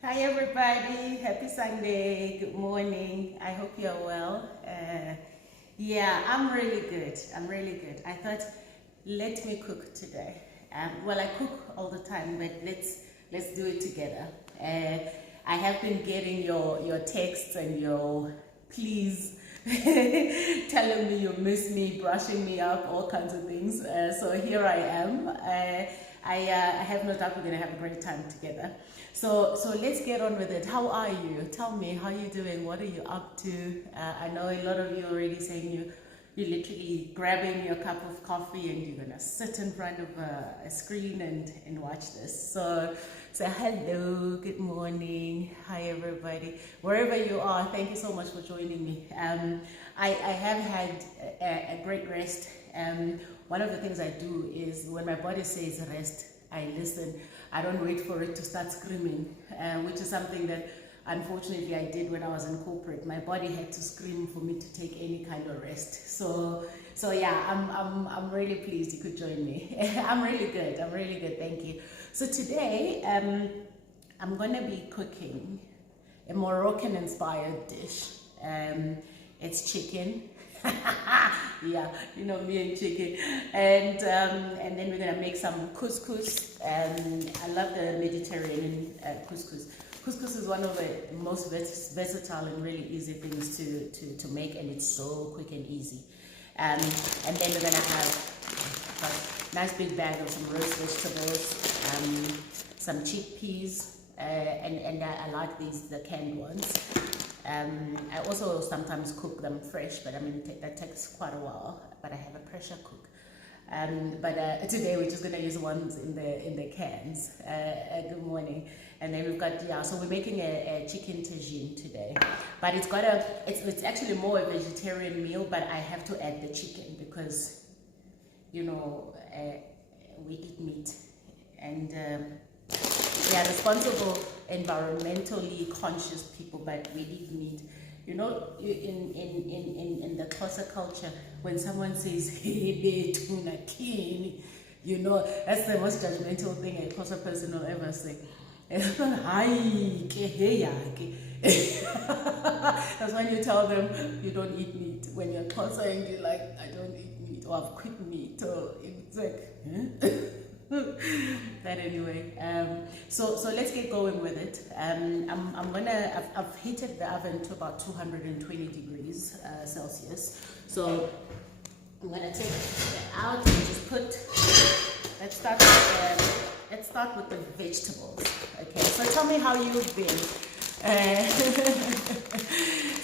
Hi everybody, happy Sunday, good morning. I hope you're well. Yeah, I'm really good. I thought, let me cook today. Well, I cook all the time, but let's do it together. I have been getting your texts and your please telling me you miss me, brushing me up, all kinds of things. So here I am. I have no doubt we're gonna have a great time together. So let's get on with it. How are you? Tell me, how are you doing? What are you up to? I know a lot of you already saying you're literally grabbing your cup of coffee and you're gonna sit in front of a screen and watch this. So hello, good morning, hi everybody, wherever you are. Thank you so much for joining me. I have had a great rest. One of the things I do is when my body says rest, I listen. I don't wait for it to start screaming, which is something that unfortunately I did when I was in corporate. My body had to scream for me to take any kind of rest. So yeah, I'm really pleased you could join me. I'm really good. Thank you. So today, I'm gonna be cooking a Moroccan-inspired dish. It's chicken. Yeah, you know me and chicken, and then we're gonna make some couscous. I love the Mediterranean couscous. Couscous is one of the most versatile and really easy things to make, and it's so quick and easy. And then we're gonna have a nice big bag of some roast vegetables, some chickpeas, and I like the canned ones. I also sometimes cook them fresh, but I mean that takes quite a while. But I have a pressure cook. But today we're just gonna use ones in the cans. Good morning. And then we've got so we're making a chicken tagine today. But it's actually more a vegetarian meal. But I have to add the chicken because we eat meat and. We are responsible, environmentally conscious people, but we eat meat. You know, in the Xhosa culture, when someone says "Hebe tuna king," you know that's the most judgmental thing a Xhosa person will ever say. That's when you tell them you don't eat meat. When you're Xhosa and you're like, I don't eat meat, or I've quit meat, or it's like, huh? But anyway, so let's get going with it. I've heated the oven to about 220 degrees Celsius. So I'm gonna take it out and just let's start with the vegetables. Okay, so tell me how you've been.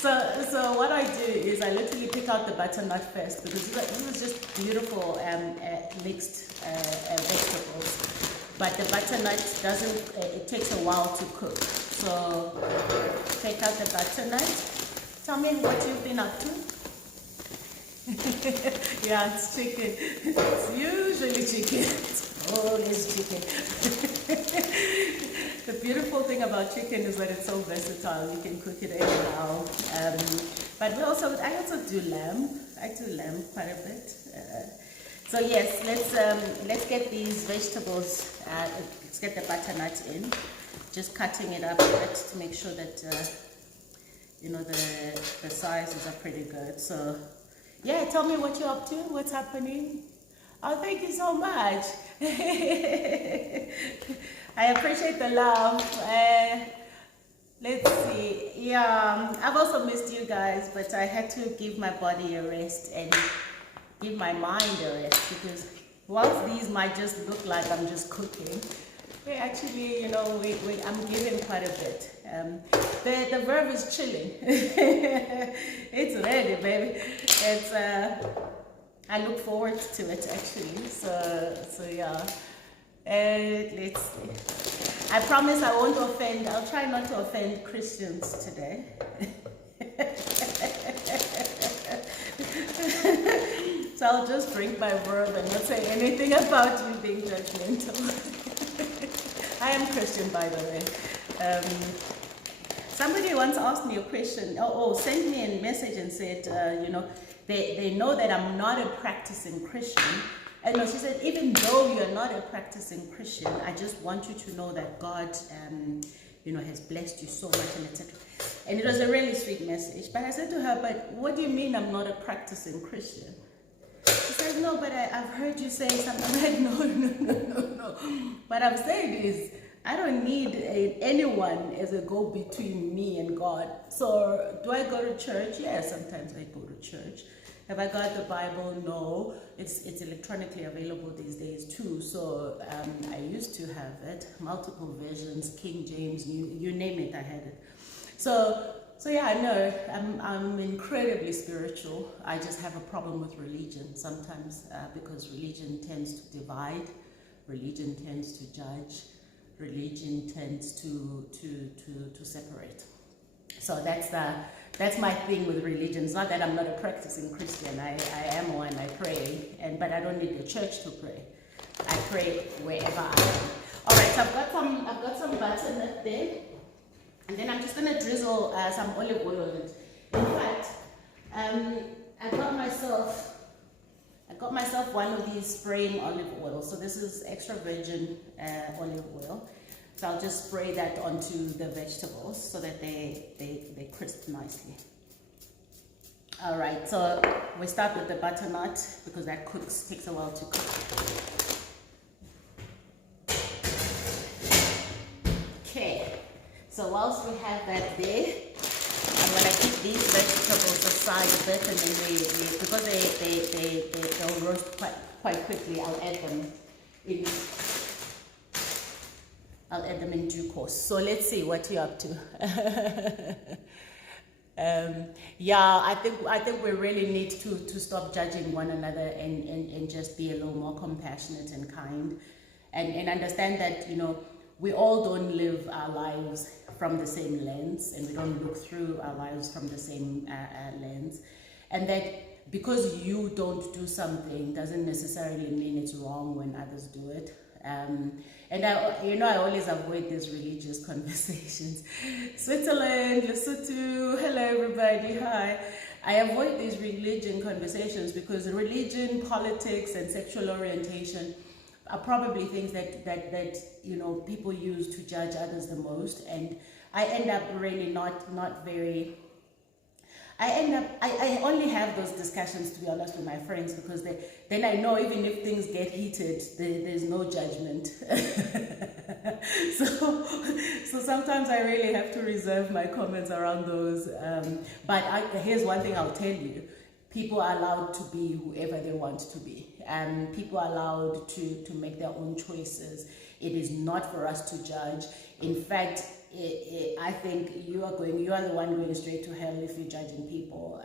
So what I do is I literally pick out the butternut first because this was just beautiful mixed vegetables. But the butternut doesn't. It takes a while to cook. So take out the butternut. Tell me what you've been up to. Yeah, it's chicken. It's usually chicken. It's always chicken. The beautiful thing about chicken is that it's so versatile. You can cook it anyhow. But I also do lamb. I do lamb quite a bit. So yes, let's get these vegetables. Let's get the butternut in. Just cutting it up a bit to make sure that the sizes are pretty good. So yeah, tell me what you're up to. What's happening? Oh, thank you so much. I appreciate the love. Let's see. Yeah, I've also missed you guys, but I had to give my body a rest and give my mind a rest because whilst these might just look like I'm just cooking, we actually, I'm giving quite a bit. The verb is chilling. It's ready, baby. It's I look forward to it actually. So yeah. Let's see. I promise I won't offend. I'll try not to offend Christians today. So I'll just drink my verb and not say anything about you being judgmental. I am Christian, by the way. Somebody once asked me a question. Sent me a message and said, they know that I'm not a practicing Christian. And no, she said, even though you're not a practicing Christian, I just want you to know that God has blessed you so much, and etc. And it was a really sweet message. But I said to her, but what do you mean I'm not a practicing Christian? She said, no, but I've heard you say something. I'm like, no. What I'm saying is, I don't need anyone as a go-between me and God. So do I go to church? Yeah, sometimes I go to church. Have I got the Bible? No. It's electronically available these days too. So I used to have it, multiple versions, King James, you name it, I had it. So yeah, I know I'm incredibly spiritual. I just have a problem with religion sometimes because religion tends to divide, religion tends to judge, religion tends to separate. So that's my thing with religion. It's not that I'm not a practicing Christian. I am one. I pray, but I don't need the church to pray. I pray wherever I am. All right, so I've got some butternut there, and then I'm just gonna drizzle some olive oil on it. In fact, I got myself one of these spraying olive oil. So this is extra virgin olive oil. So I'll just spray that onto the vegetables so that they crisp nicely. All right, so we start with the butternut because that takes a while to cook. Okay, so whilst we have that there, I'm gonna keep these vegetables aside a bit, and then because they'll roast quite quickly, I'll add them in due course. So let's see what you're up to. Yeah, I think we really need to stop judging one another and just be a little more compassionate and kind, and understand that we all don't live our lives from the same lens, and we don't look through our lives from the same lens, and that because you don't do something doesn't necessarily mean it's wrong when others do it. And I always avoid these religious conversations. Switzerland, Lesotho, hello everybody, hi. I avoid these religion conversations because religion, politics, and sexual orientation are probably things that people use to judge others the most, and I end up really not very. I only have those discussions, to be honest, with my friends, because then I know even if things get heated, there's no judgment. So sometimes I really have to reserve my comments around those. But here's one thing I'll tell you. People are allowed to be whoever they want to be. People are allowed to make their own choices. It is not for us to judge. In fact, I think you are the one going straight to hell if you're judging people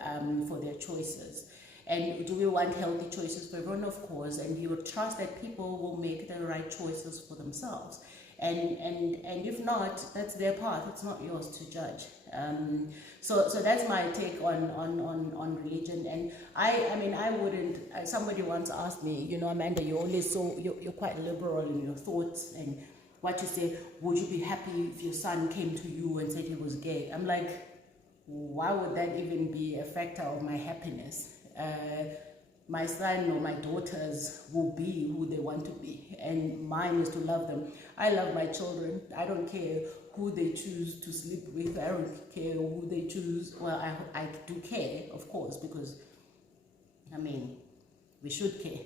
for their choices. And do we want healthy choices for everyone? Of course. And you would trust that people will make the right choices for themselves. And if not, that's their path. It's not yours to judge. So that's my take on religion. And I wouldn't. Somebody once asked me, Amanda, you're quite liberal in your thoughts and what you say. Would you be happy if your son came to you and said he was gay? I'm like, why would that even be a factor of my happiness? My son or my daughters will be who they want to be, and mine is to love them. I love my children. I don't care who they choose to sleep with. I don't care who they choose. Well, I do care, of course, because we should care,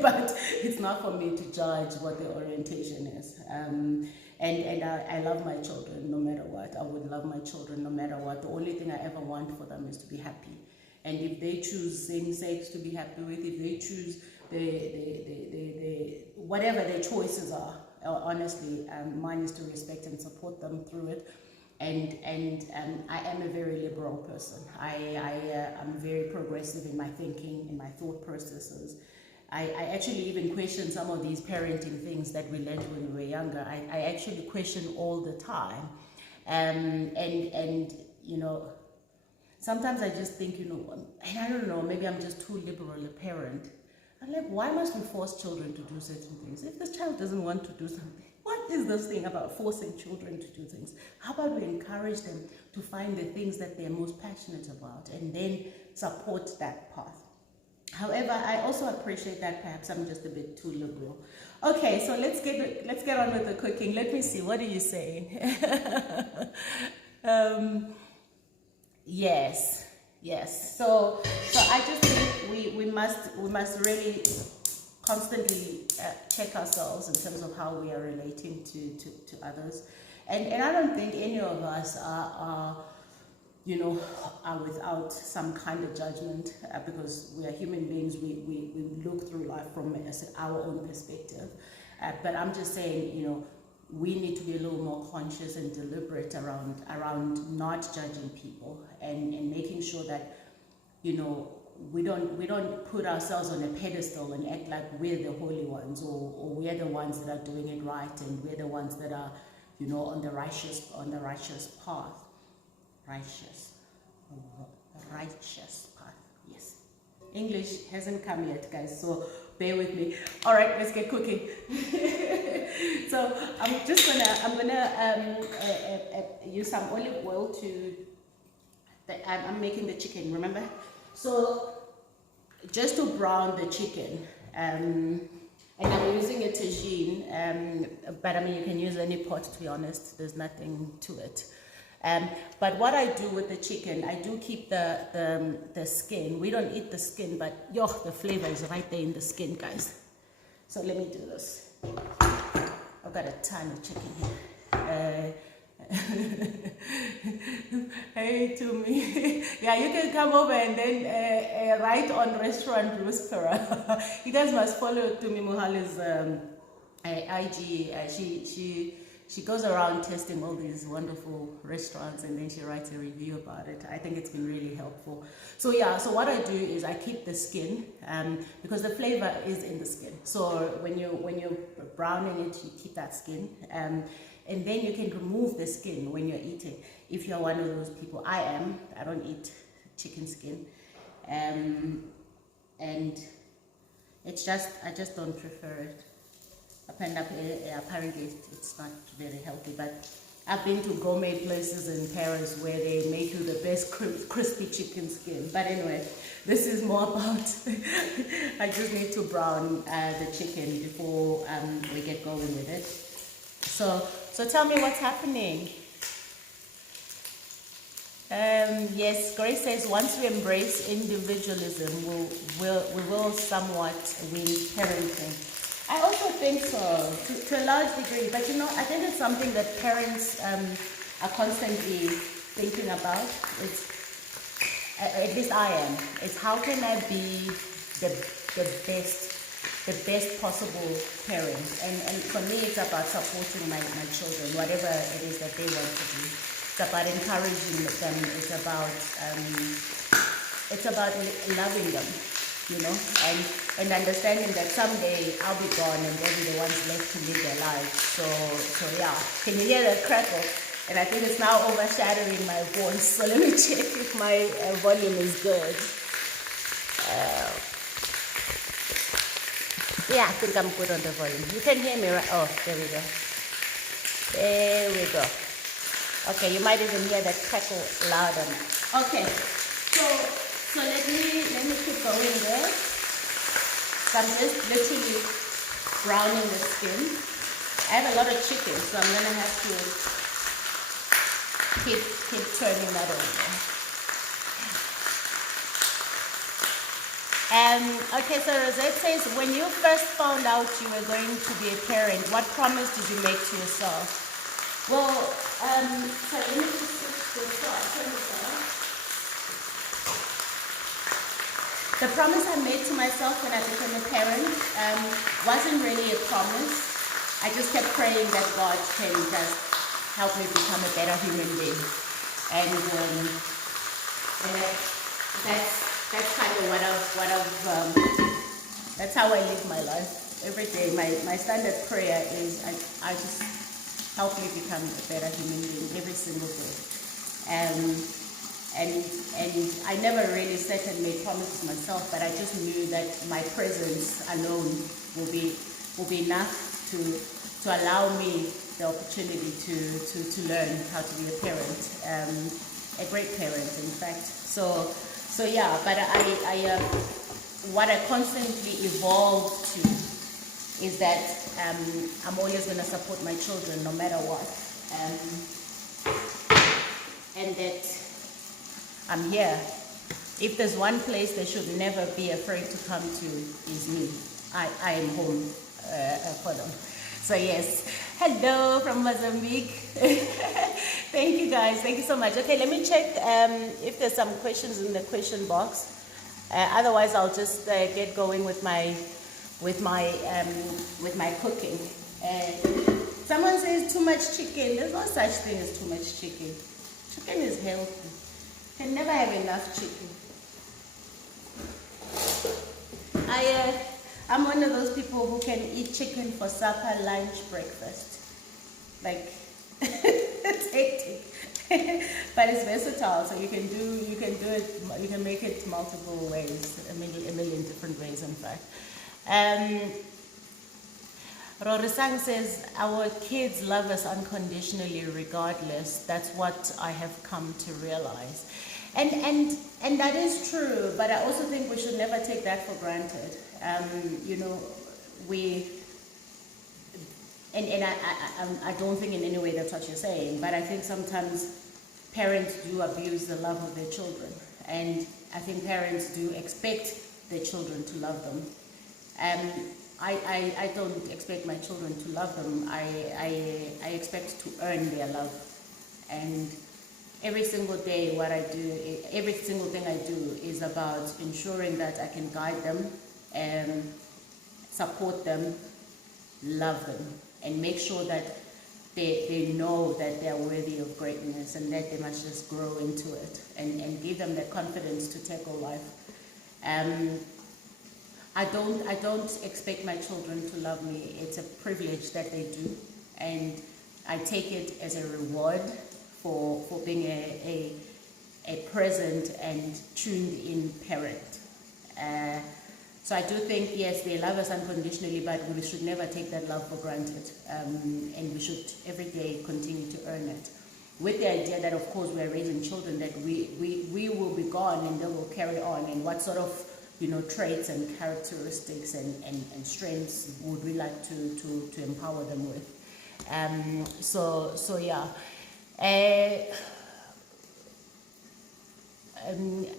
but it's not for me to judge what their orientation is. And I love my children no matter what. I would love my children no matter what. The only thing I ever want for them is to be happy. And if they choose same sex to be happy with, if they choose whatever their choices are, honestly, mine is to respect and support them through it. And I am a very liberal person. I'm very progressive in my thinking, in my thought processes. I actually even question some of these parenting things that we learned when we were younger. I actually question all the time. Sometimes I just think, and I don't know, maybe I'm just too liberal a parent. I'm like, why must we force children to do certain things? If this child doesn't want to do something, what is this thing about forcing children to do things? How about we encourage them to find the things that they're most passionate about and then support that path? However, I also appreciate that perhaps I'm just a bit too liberal. Okay, so let's get on with the cooking. Let me see. What are you saying? um, yes, yes. So I just think we must really constantly check ourselves in terms of how we are relating to others, and I don't think any of us are you know, are without some kind of judgment, because we are human beings. We look through life from our own perspective. But I'm just saying, you know, we need to be a little more conscious and deliberate around not judging people, and making sure that, you know, we don't put ourselves on a pedestal and act like we're the holy ones, or we're the ones that are doing it right, and we're the ones that are, you know, on the righteous path. Righteous path. Yes. English hasn't come yet, guys, so bear with me. All right, let's get cooking. So I'm gonna use some olive oil to. I'm making the chicken. Remember, so just to brown the chicken. And I'm using a tagine, but I mean, you can use any pot, to be honest. There's nothing to it. But what I do with the chicken, I do keep the skin. We don't eat the skin, but yo, the flavor is right there in the skin, guys. So let me do this. I've got a ton of chicken here. Hey, to me. Yeah, you can come over and then write on Restaurant Whisperer. You guys must follow Tumi Mohale's IG. She goes around testing all these wonderful restaurants, and then she writes a review about it. I think it's been really helpful. So yeah, so what I do is I keep the skin, because the flavor is in the skin. So when you're browning it, you keep that skin, and then you can remove the skin when you're eating. If you're one of those people, I don't eat chicken skin, and it's just, I just don't prefer it. Apparently it's not very healthy, but I've been to gourmet places in Paris where they make you the best crispy chicken skin. But anyway, this is more about I just need to brown the chicken before we get going with it. So tell me what's happening. Yes, Grace says once we embrace individualism, we will somewhat win parenting. I also think so, to a large degree, but you know, I think it's something that parents are constantly thinking about. It's, at least I am. It's how can I be the best possible parent, and for me, it's about supporting my children, whatever it is that they want to do. It's about encouraging them. It's about loving them, you know, and understanding that someday I'll be gone and they'll be the ones left to live their lives. So yeah, can you hear that crackle? And I think it's now overshadowing my voice. So let me check if my volume is good. Yeah, I think I'm good on the volume. You can hear me, right? Oh, there we go. There we go. Okay, you might even hear that crackle louder now. Okay, so let me keep going there. So I'm just literally browning the skin. I have a lot of chicken, so I'm gonna have to keep turning that over. Okay, so Rosette says, when you first found out you were going to be a parent, what promise did you make to yourself? Well, so let me just switch this off. The promise I made to myself when I became a parent wasn't really a promise. I just kept praying that God can just help me become a better human being, and that's kind of that's how I live my life every day. My standard prayer is I just help me become a better human being every single day. And I never really set and made promises myself, but I just knew that my presence alone will be enough to allow me the opportunity to learn how to be a parent, a great parent, in fact. So yeah, but I what I constantly evolved to is that I'm always going to support my children no matter what. And that I'm here. If there's one place they should never be afraid to come to is me. I am home for them. So yes, hello from Mozambique. Thank you guys, thank you so much. Okay, let me check if there's some questions in the question box. Otherwise, I'll just get going with my cooking. Someone says too much chicken. There's no such thing as too much chicken. Chicken is healthy. You can never have enough chicken. I'm one of those people who can eat chicken for supper, lunch, breakfast. Like, it's hectic. But it's versatile, so you can make it multiple ways, a million different ways, in fact. Rorisang says, our kids love us unconditionally regardless. That's what I have come to realize. And that is true, but I also think we should never take that for granted. You know, I don't think in any way that's what you're saying, but I think sometimes parents do abuse the love of their children. And I think parents do expect their children to love them. I don't expect my children to love them. I expect to earn their love. And every single day what I do, every single thing I do is about ensuring that I can guide them, support them, love them, and make sure that they know that they are worthy of greatness and that they must just grow into it and give them the confidence to tackle life. I don't expect my children to love me. It's a privilege that they do, and I take it as a reward for being a present and tuned in parent. So I do think, yes, they love us unconditionally, but we should never take that love for granted, and we should every day continue to earn it, with the idea that, of course, we're raising children that we will be gone and they will carry on, and what sort of, you know, traits and characteristics and strengths would we like to empower them with. So yeah.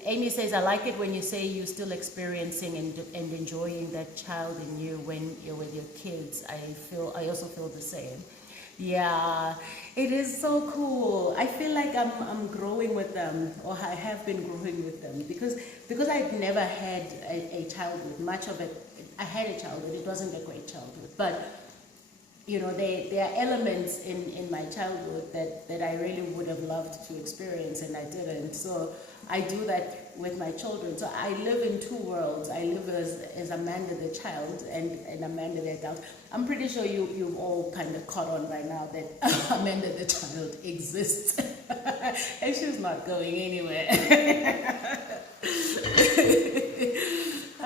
Amy says, I like it when you say you're still experiencing and enjoying that child in you when you're with your kids. I also feel the same. Yeah, it is so cool. I feel like I'm growing with them, or I have been growing with them, because I've never had a childhood. Much of it, I had a childhood. It wasn't a great childhood, but you know, there are elements in my childhood that I really would have loved to experience, and I didn't. So I do that with my children. So I live in two worlds. I live as Amanda the child and Amanda the adult. I'm pretty sure you've all kind of caught on by now that Amanda the child exists. And she's not going anywhere.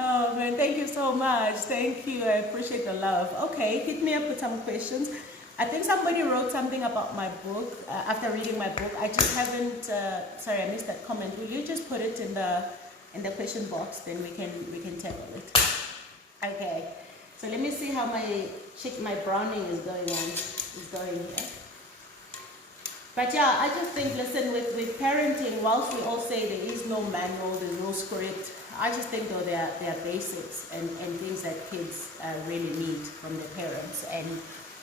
Oh man, thank you so much. Thank you. I appreciate the love. Okay, hit me up with some questions. I think somebody wrote something about my book after reading my book. I just haven't. Sorry, I missed that comment. Will you just put it in the question box? Then we can tackle it. Okay. So let me see how my browning is going on. Is going here. But yeah, I just think, listen, with parenting, whilst we all say there is no manual, there's no script, I just think though there are basics and things that kids really need from their parents,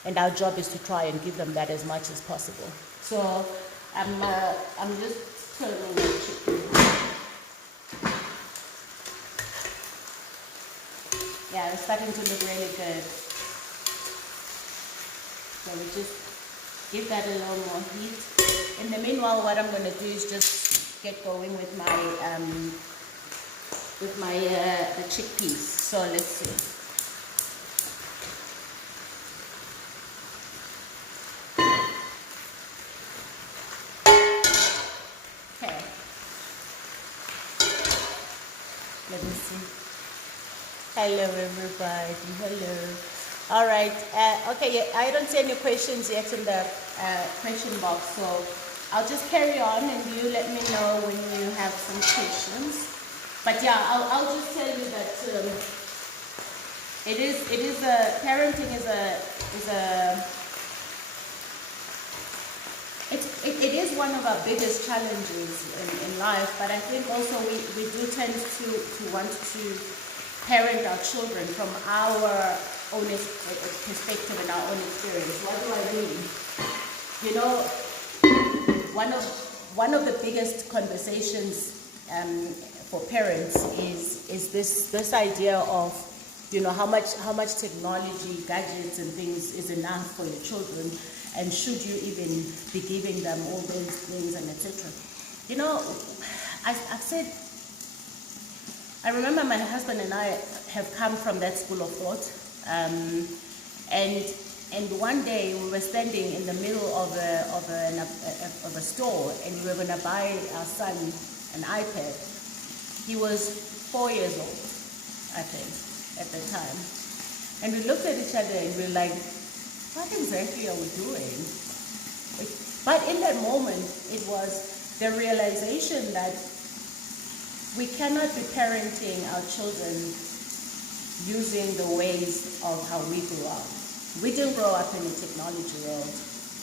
and our job is to try and give them that as much as possible. So I'm just turning the chicken. Yeah, it's starting to look really good. So we just give that a little more heat. In the meanwhile, what I'm going to do is just get going with my the chickpeas. So let's see. Okay. Let me see. Hello, everybody. Hello. All right. Okay. I don't see any questions yet in the question box, so I'll just carry on, and you let me know when you have some questions. But yeah, I'll just tell you that parenting it is one of our biggest challenges in life, but I think also we do tend to want to parent our children from our own perspective and our own experience. What do I mean? You know, one of the biggest conversations for parents is this idea of, you know, how much technology, gadgets and things is enough for your children, and should you even be giving them all those things and etc. You know, I've said, I remember my husband and I have come from that school of thought, and one day we were standing in the middle of a store, and we were going to buy our son an iPad. He was 4 years old, I think, at the time. And we looked at each other and we were like, what exactly are we doing? But in that moment, it was the realization that we cannot be parenting our children using the ways of how we grew up. We didn't grow up in a technology world,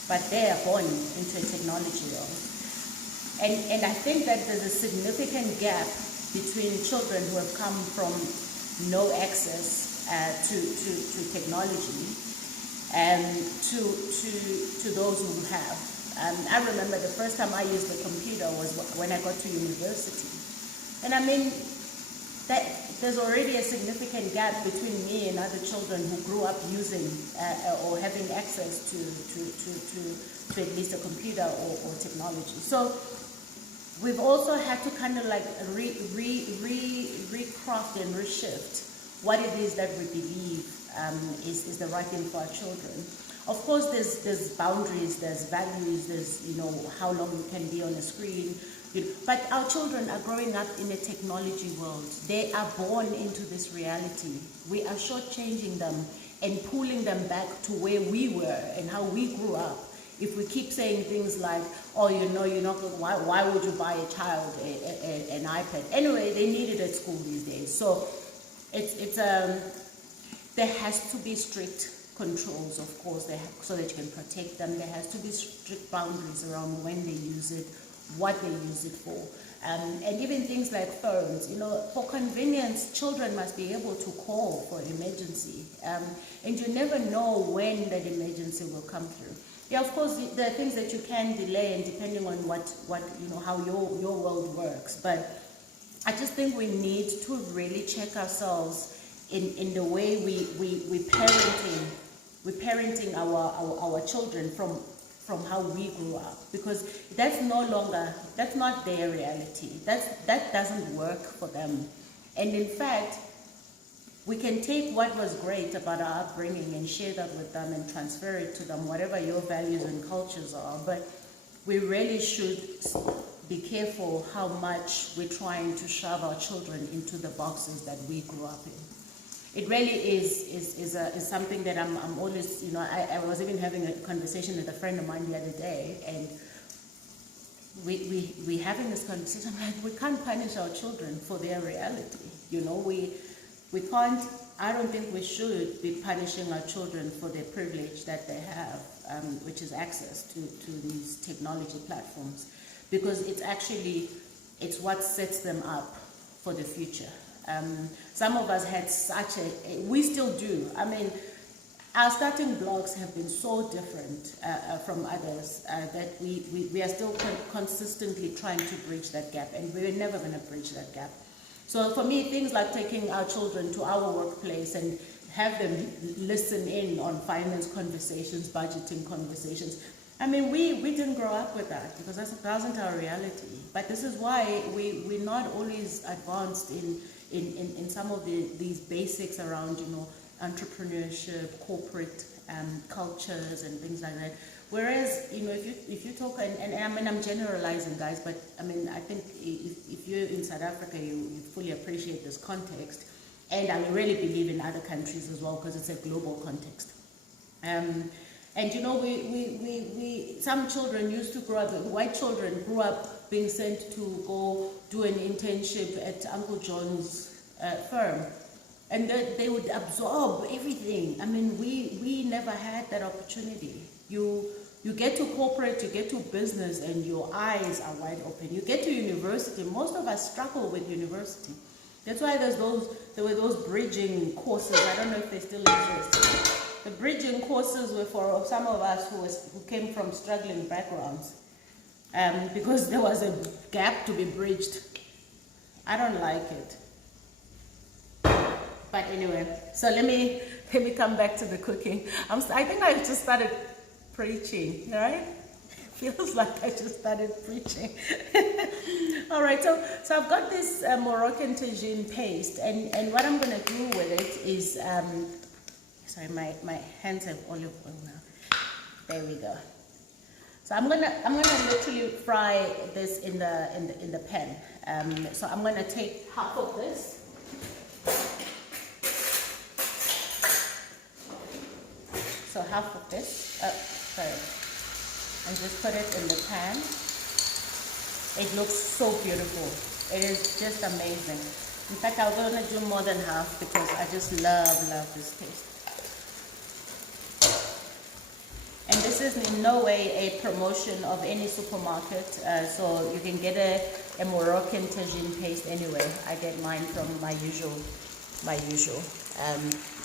but they are born into a technology world. And I think that there's a significant gap between children who have come from no access to technology and to those who have. I remember the first time I used the computer was when I got to university. And I mean, there's already a significant gap between me and other children who grew up using or having access to at least a computer or technology. So we've also had to kind of like recraft and reshift what it is that we believe is the right thing for our children. Of course, there's boundaries, there's values, there's, you know, how long you can be on a screen. But our children are growing up in a technology world. They are born into this reality. We are shortchanging them and pulling them back to where we were and how we grew up. If we keep saying things like, oh, you know, you're not going, why would you buy a child an iPad? Anyway, they need it at school these days. So there has to be strict controls, of course, so that you can protect them. There has to be strict boundaries around when they use it, what they use it for. And even things like phones, you know, for convenience, children must be able to call for an emergency. And you never know when that emergency will come through. Yeah, of course, there are things that you can delay, and depending on what you know, how your world works. But I just think we need to really check ourselves in the way we're parenting our children from how we grew up, because that's not their reality. That doesn't work for them. And in fact, we can take what was great about our upbringing and share that with them and transfer it to them, whatever your values and cultures are. But we really should be careful how much we're trying to shove our children into the boxes that we grew up in. It really is something that I'm always, you know, I was even having a conversation with a friend of mine the other day, and we having this conversation. I'm like, we can't punish our children for their reality. You know, we can't, I don't think we should be punishing our children for their privilege that they have, which is access to these technology platforms, because it's what sets them up for the future. Some of us had we still do. I mean, our starting blocks have been so different from others that we are still consistently trying to bridge that gap, and we're never going to bridge that gap. So for me, things like taking our children to our workplace and have them listen in on finance conversations, budgeting conversations. I mean, we didn't grow up with that because that wasn't our reality. But this is why we're not always advanced in some of these basics around, you know, entrepreneurship, corporate cultures and things like that. Whereas, you know, if you talk, and I mean, I'm generalizing, guys, but I mean, I think if you're in South Africa, you fully appreciate this context. And I really believe in other countries as well, because it's a global context. And you know, some children used to grow up, white children grew up being sent to go do an internship at Uncle John's firm. and they would absorb everything. I mean, we never had that opportunity. You get to corporate, you get to business, and your eyes are wide open. You get to university. Most of us struggle with university. That's why there were those bridging courses. I don't know if they still exist. The bridging courses were for some of us who came from struggling backgrounds, because there was a gap to be bridged. I don't like it. But anyway, so let me come back to the cooking. I think I just started preaching, right? Feels like I just started preaching. All right, so I've got this Moroccan tagine paste, and what I'm gonna do with it is, sorry, my hands have olive oil now. There we go. So I'm gonna literally fry this in the pan. So I'm gonna take half of this. So half of this, and just put it in the pan. It looks so beautiful. It is just amazing. In fact, I'm gonna do more than half because I just love this taste. And this is in no way a promotion of any supermarket, so you can get a Moroccan tagine paste anywhere. I get mine from my usual.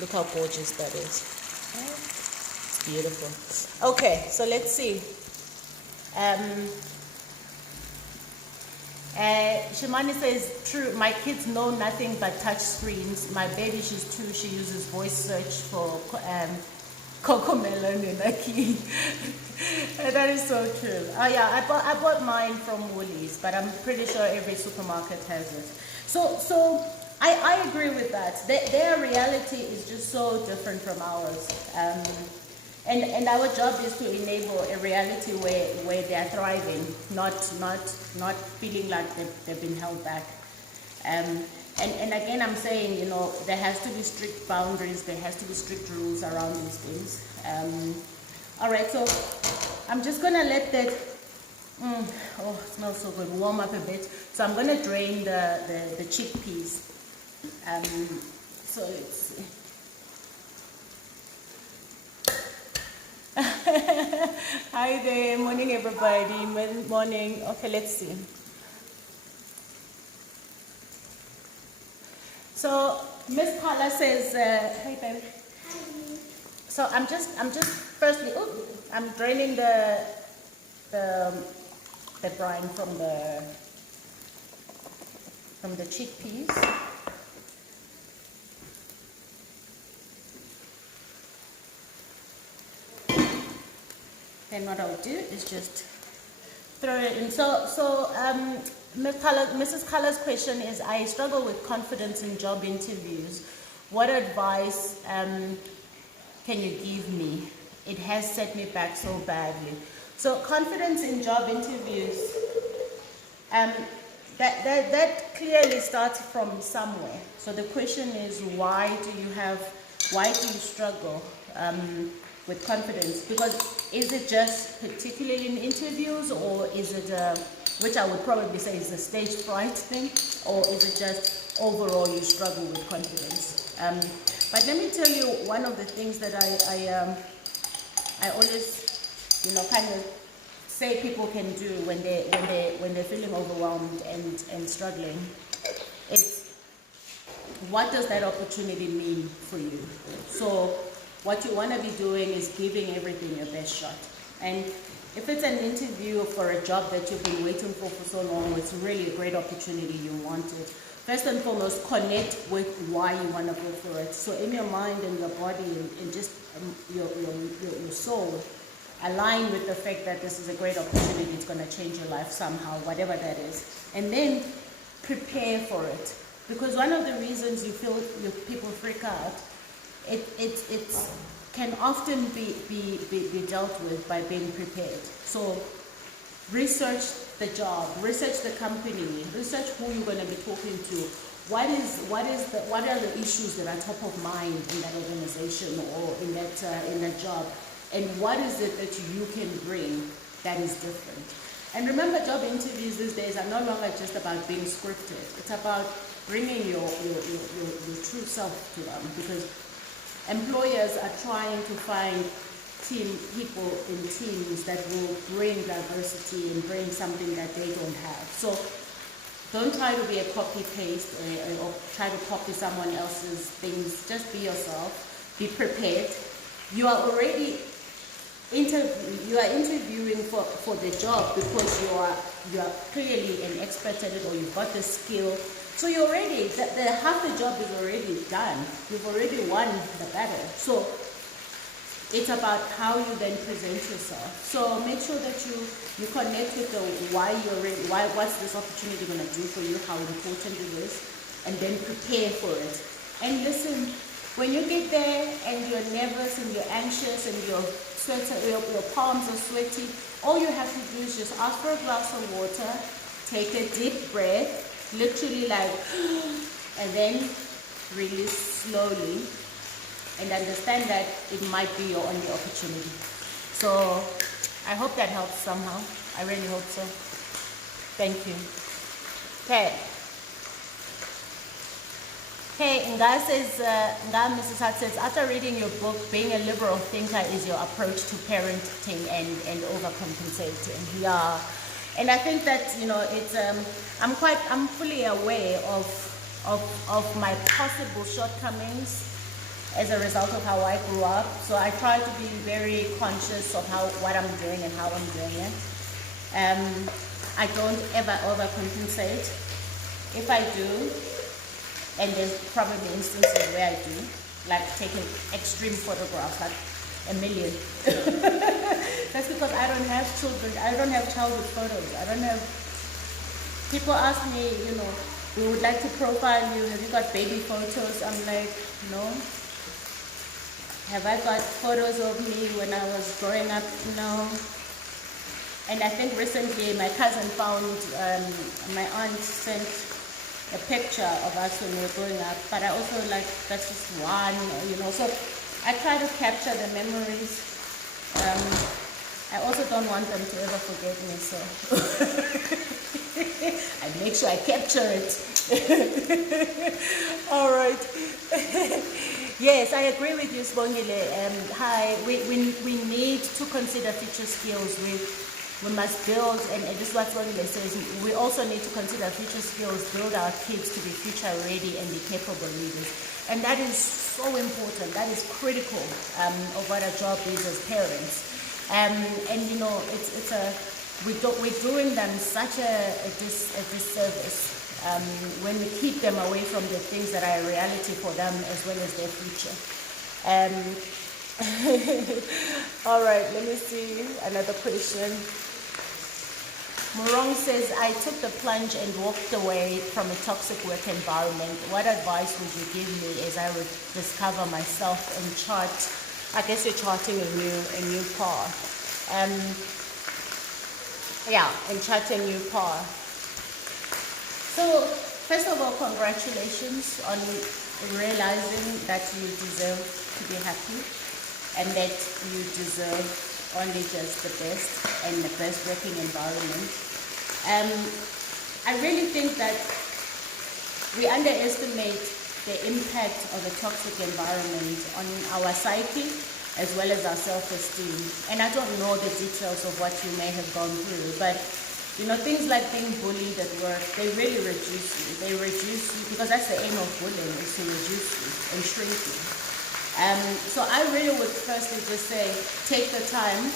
Look how gorgeous that is. It's beautiful. Okay, so let's see. Shimani says, true, my kids know nothing but touch screens. My baby, she's 2, she uses voice search for Cocomelon and Aki. That is so true. Oh yeah, I bought mine from Woolies, but I'm pretty sure every supermarket has it. So I agree with that. Their reality is just so different from ours. And our job is to enable a reality where they are thriving, not feeling like they've been held back. And again, I'm saying, there has to be strict boundaries, there has to be strict rules around these things. All right, so I'm just gonna let that, oh, it smells so good, warm up a bit. So I'm gonna drain the chickpeas. So let's see. Hi there, morning everybody, morning. Okay, let's see. So Miss Paula says, hey baby. Hi. So I'm just firstly, I'm draining the brine from the chickpeas. Then what I'll do is just throw it in. So Mrs. Color's question is, I struggle with confidence in job interviews. What advice can you give me? It has set me back so badly. So confidence in job interviews, that clearly starts from somewhere. So the question is, why do you struggle with confidence? Because is it just particularly in interviews, or is it, which I would probably say is a stage fright thing, or is it just overall you struggle with confidence? But let me tell you one of the things that I always, kind of say people can do when they're feeling overwhelmed and struggling. It's, what does that opportunity mean for you? So what you want to be doing is giving everything your best shot. And if it's an interview for a job that you've been waiting for so long, it's really a great opportunity, you want it. First and foremost, connect with why you want to go for it. So in your mind and your body and just your soul, align with the fact that this is a great opportunity, it's going to change your life somehow, whatever that is. And then prepare for it. Because one of the reasons you feel people freak out, it can often be dealt with by being prepared. So research the job, research the company, research who you're going to be talking to. What are the issues that are top of mind in that organization or in that job, and what is it that you can bring that is different? And remember, job interviews these days are no longer just about being scripted. It's about bringing your true self to them, because employers are trying to find people in teams that will bring diversity and bring something that they don't have. So don't try to be a copy-paste or try to copy someone else's things. Just be yourself. Be prepared. You are interviewing for the job because you are clearly an expert at it, or you've got the skill. So you're already, half the job is already done. You've already won the battle. So it's about how you then present yourself. So make sure that you connect with the what's this opportunity going to do for you, how important it is, and then prepare for it. And listen, when you get there and you're nervous and you're anxious and your palms are sweaty, all you have to do is just ask for a glass of water, take a deep breath, literally like, and then release slowly, and understand that it might be your only opportunity. So I hope that helps somehow. I really hope so. Thank you. Okay. Hey, Nga says, Mrs. Hart says, after reading your book, being a liberal thinker is your approach to parenting and overcompensating. Yeah. And I think that, it's, I'm fully aware of my possible shortcomings as a result of how I grew up. So I try to be very conscious of what I'm doing and how I'm doing it. I don't ever overcompensate. If I do, and there's probably instances where I do, like taking extreme photographs, like a million. That's because I don't have children. I don't have childhood photos. I don't have. People ask me, we would like to profile you. Have you got baby photos? I'm like, no. Have I got photos of me when I was growing up? No. And I think recently my cousin found, my aunt sent a picture of us when we were growing up, but I also that's just one, so I try to capture the memories. I also don't want them to ever forget me, so I make sure I capture it. All right. Yes, I agree with you, Sibongile. Hi, we need to consider future skills. We must build, and this is what Sibongile says, we also need to consider future skills, build our kids to be future ready and be capable leaders. And that is so important. That is critical of what our job is as parents. We're doing them such a disservice when we keep them away from the things that are a reality for them as well as their future. All right, let me see another question. Morong says, I took the plunge and walked away from a toxic work environment. What advice would you give me as I would discover myself and chart? I guess you're charting a new path. And charting a new path. So, first of all, congratulations on realizing that you deserve to be happy and that you deserve only just the best and the best working environment. I really think that we underestimate the impact of a toxic environment on our psyche as well as our self-esteem. And I don't know the details of what you may have gone through, but things like being bullied at work, they really reduce you. They reduce you because that's the aim of bullying, is to reduce you and shrink you. So I really would firstly just say, take the time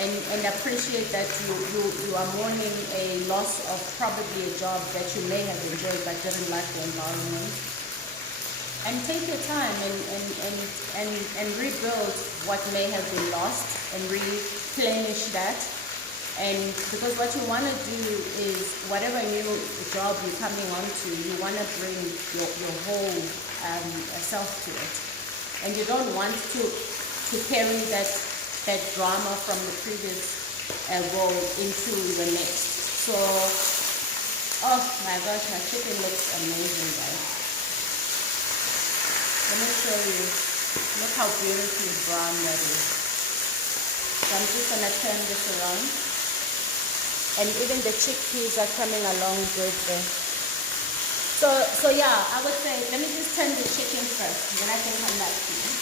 and appreciate that you are mourning a loss of probably a job that you may have enjoyed but didn't like the environment. And take your time and rebuild what may have been lost and replenish that. And because what you want to do is whatever new job you're coming onto, you want to bring your whole self to it. And you don't want to carry that drama from the previous role into the next. So, oh my gosh, my chicken looks amazing, guys. Let me show you. Look how beautifully brown that is. So I'm just going to turn this around. And even the chickpeas are coming along good there. So yeah, I would say, let me just turn the chicken first, then I can come back to you.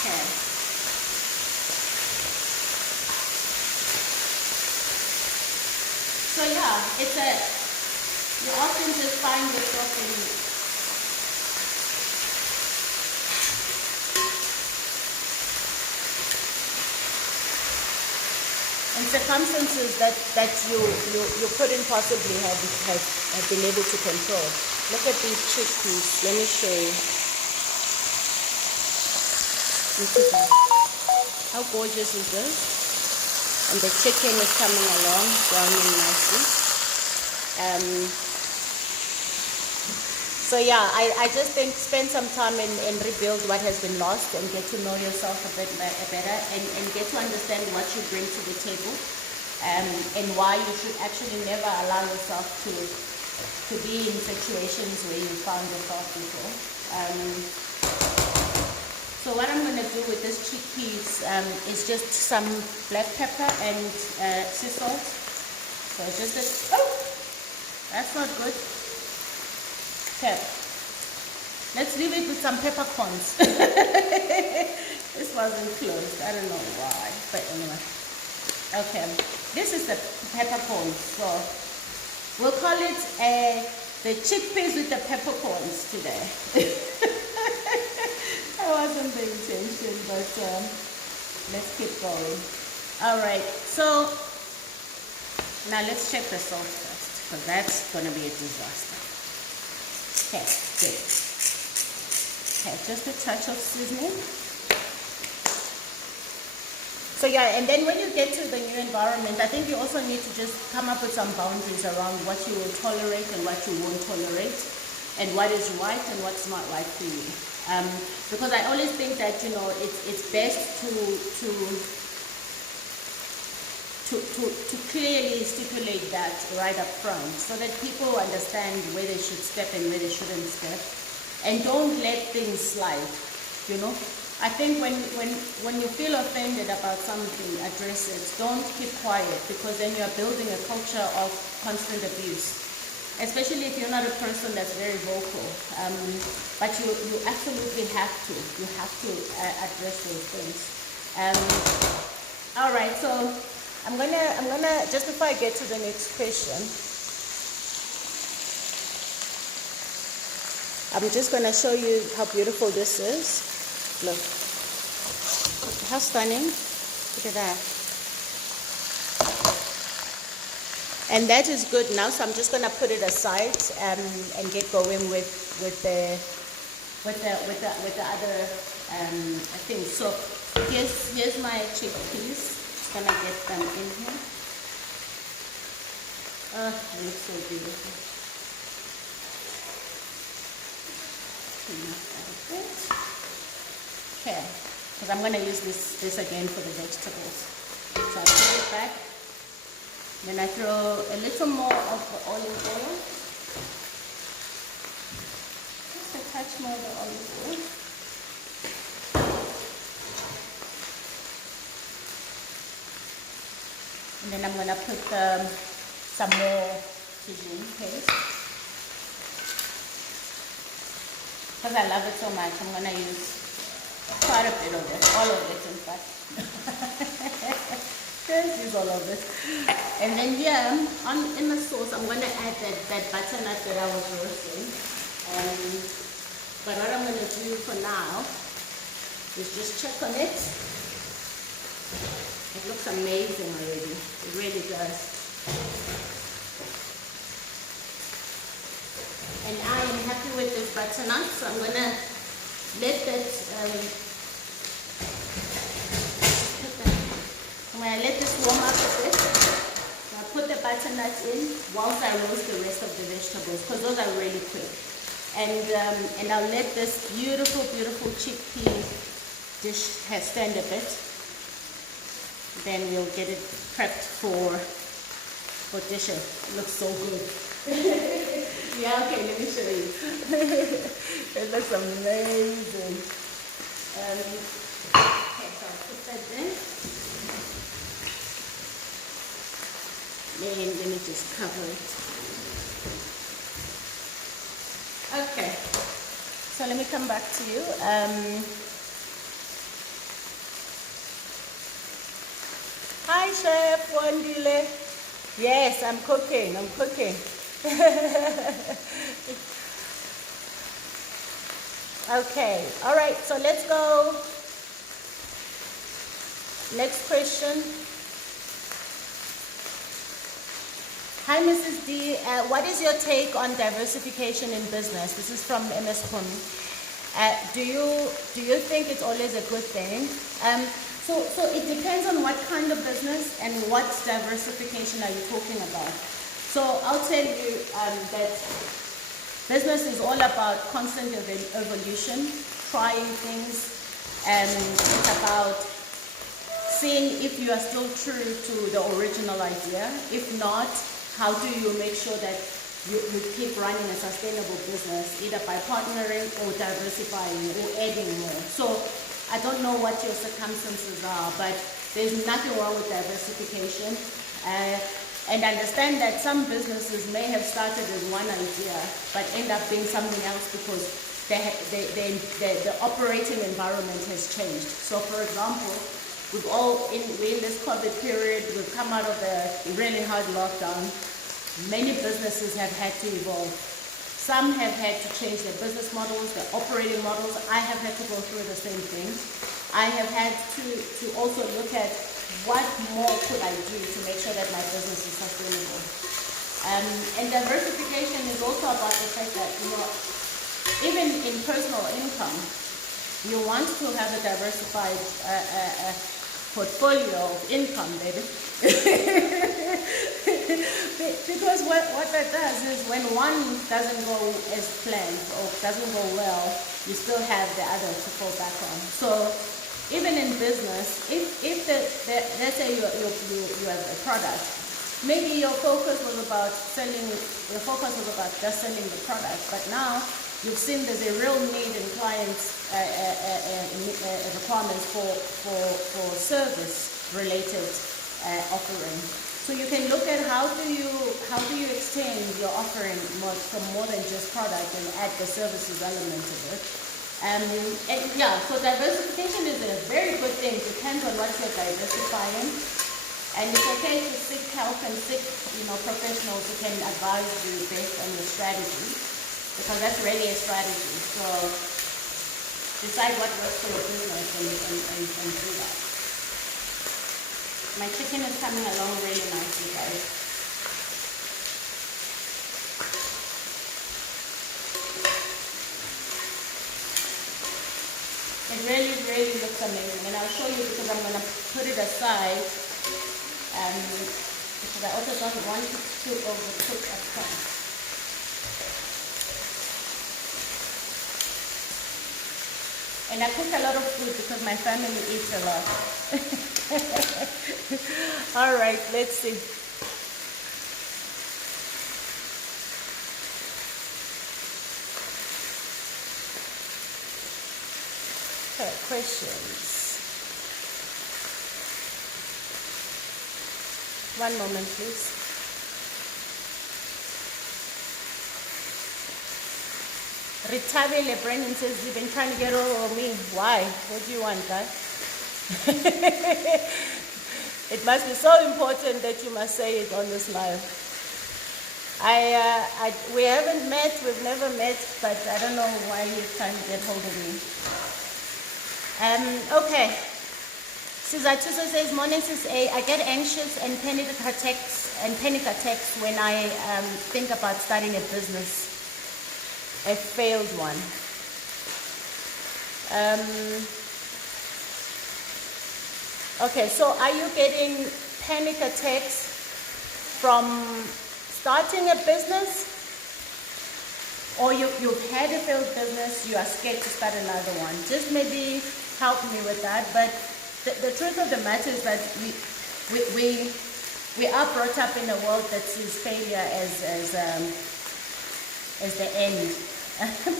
Okay. So yeah, you often just find yourself in circumstances that you couldn't possibly have been able to control. Look at these chickpeas. Let me show you. Look at that. How gorgeous is this? And the chicken is coming along, browning nicely. So yeah, I just think spend some time and rebuild what has been lost and get to know yourself a bit better and get to understand what you bring to the table, and why you should actually never allow yourself to be in situations where you found yourself before. So what I'm going to do with this chickpeas is just some black pepper and sea salt. So just oh, that's not good. Okay, let's leave it with some peppercorns. This wasn't closed, I don't know why, but anyway. Okay, this is the peppercorns, so we'll call it the chickpeas with the peppercorns today. That wasn't the intention, but let's keep going. All right, so now let's check the salt first, because that's going to be a disaster. Okay, good. Okay, just a touch of seasoning. So yeah, and then when you get to the new environment, I think you also need to just come up with some boundaries around what you will tolerate and what you won't tolerate, and what is right and what's not right for you. Because I always think that, you know, it's best to clearly stipulate that right up front, so that people understand where they should step and where they shouldn't step, and don't let things slide. You know, I think when you feel offended about something, address it. Don't keep quiet, because then you are building a culture of constant abuse, especially if you're not a person that's very vocal. But you absolutely have to address those things. All right, so I'm gonna just before I get to the next question, I'm just gonna show you how beautiful this is. Look, how stunning! Look at that. And that is good now. So I'm just gonna put it aside and get going with the other things. So here's my chickpeas. Gonna get them in here. Oh, they look so beautiful. Okay, because I'm gonna use this again for the vegetables. So I put it back. Then I throw a little more of the olive oil. Just a touch more of the olive oil. And then I'm going to put some more seasoning paste. Because I love it so much, I'm going to use quite a bit of it, all of it in fact. Just use all of it. And then here, in the sauce, I'm going to add that butternut that I was roasting. But what I'm going to do for now is just check on it. It looks amazing already. It really does. And I am happy with this butternut, so I'm gonna let that warm up a bit. So I put the butternut in whilst I roast the rest of the vegetables, because those are really quick. And I'll let this beautiful, beautiful chickpea dish stand a bit. Then we'll get it prepped for dishing. It looks so good. Yeah, okay, let me show you. It looks amazing. Okay, so Put that there. Then let me just cover it. Okay. So let me come back to you. Hi, Chef Wandile. Yes, I'm cooking. Okay. All right. So let's go. Next question. Hi, Mrs. D. What is your take on diversification in business? This is from MS Kumi. Do you think it's always a good thing? So it depends on what kind of business and what diversification are you talking about. So I'll tell you that business is all about constant evolution, trying things, and it's about seeing if you are still true to the original idea. If not, how do you make sure that you keep running a sustainable business, either by partnering or diversifying or adding more. So I don't know what your circumstances are, but there's nothing wrong with diversification. And understand that some businesses may have started as one idea, but end up being something else because the operating environment has changed. So for example, we're in this COVID period, we've come out of a really hard lockdown. Many businesses have had to evolve. Some have had to change their business models, their operating models. I have had to go through the same thing. I have had to also look at what more could I do to make sure that my business is sustainable. And diversification is also about the fact that, even in personal income, you want to have a diversified portfolio of income, baby. Because what that does is when one doesn't go as planned or doesn't go well, you still have the other to fall back on. So even in business, if let's say you have a product, maybe your focus was about just selling the product, but now you've seen there's a real need in clients' requirements for service-related offering. So you can look at how do you extend your offering from more than just product and add the services element of it. And yeah, so diversification is a very good thing. Depends on what you're diversifying, and it's okay to seek help and seek professionals who can advise you based on your strategy, because that's really a strategy. So decide what works for your business and do that. My chicken is coming along really nicely, guys. It really, really looks amazing. And I'll show you because I'm going to put it aside because I also don't want it to overcook at first. And I cook a lot of food because my family eats a lot. All right, let's see. Okay, questions. One moment, please. Ritabile Brennan says, you've been trying to get over me. Why? What do you want, guy? It must be so important that you must say it on this live. We haven't met, we've never met, but I don't know why you're trying to get hold of me. Okay. Sizatuso says, morning sis A, I get anxious and panic attacks when I think about starting a business. A failed one. Okay, so are you getting panic attacks from starting a business? Or you've had a failed business, you are scared to start another one? Just maybe help me with that. But the truth of the matter is that we are brought up in a world that sees failure as the end,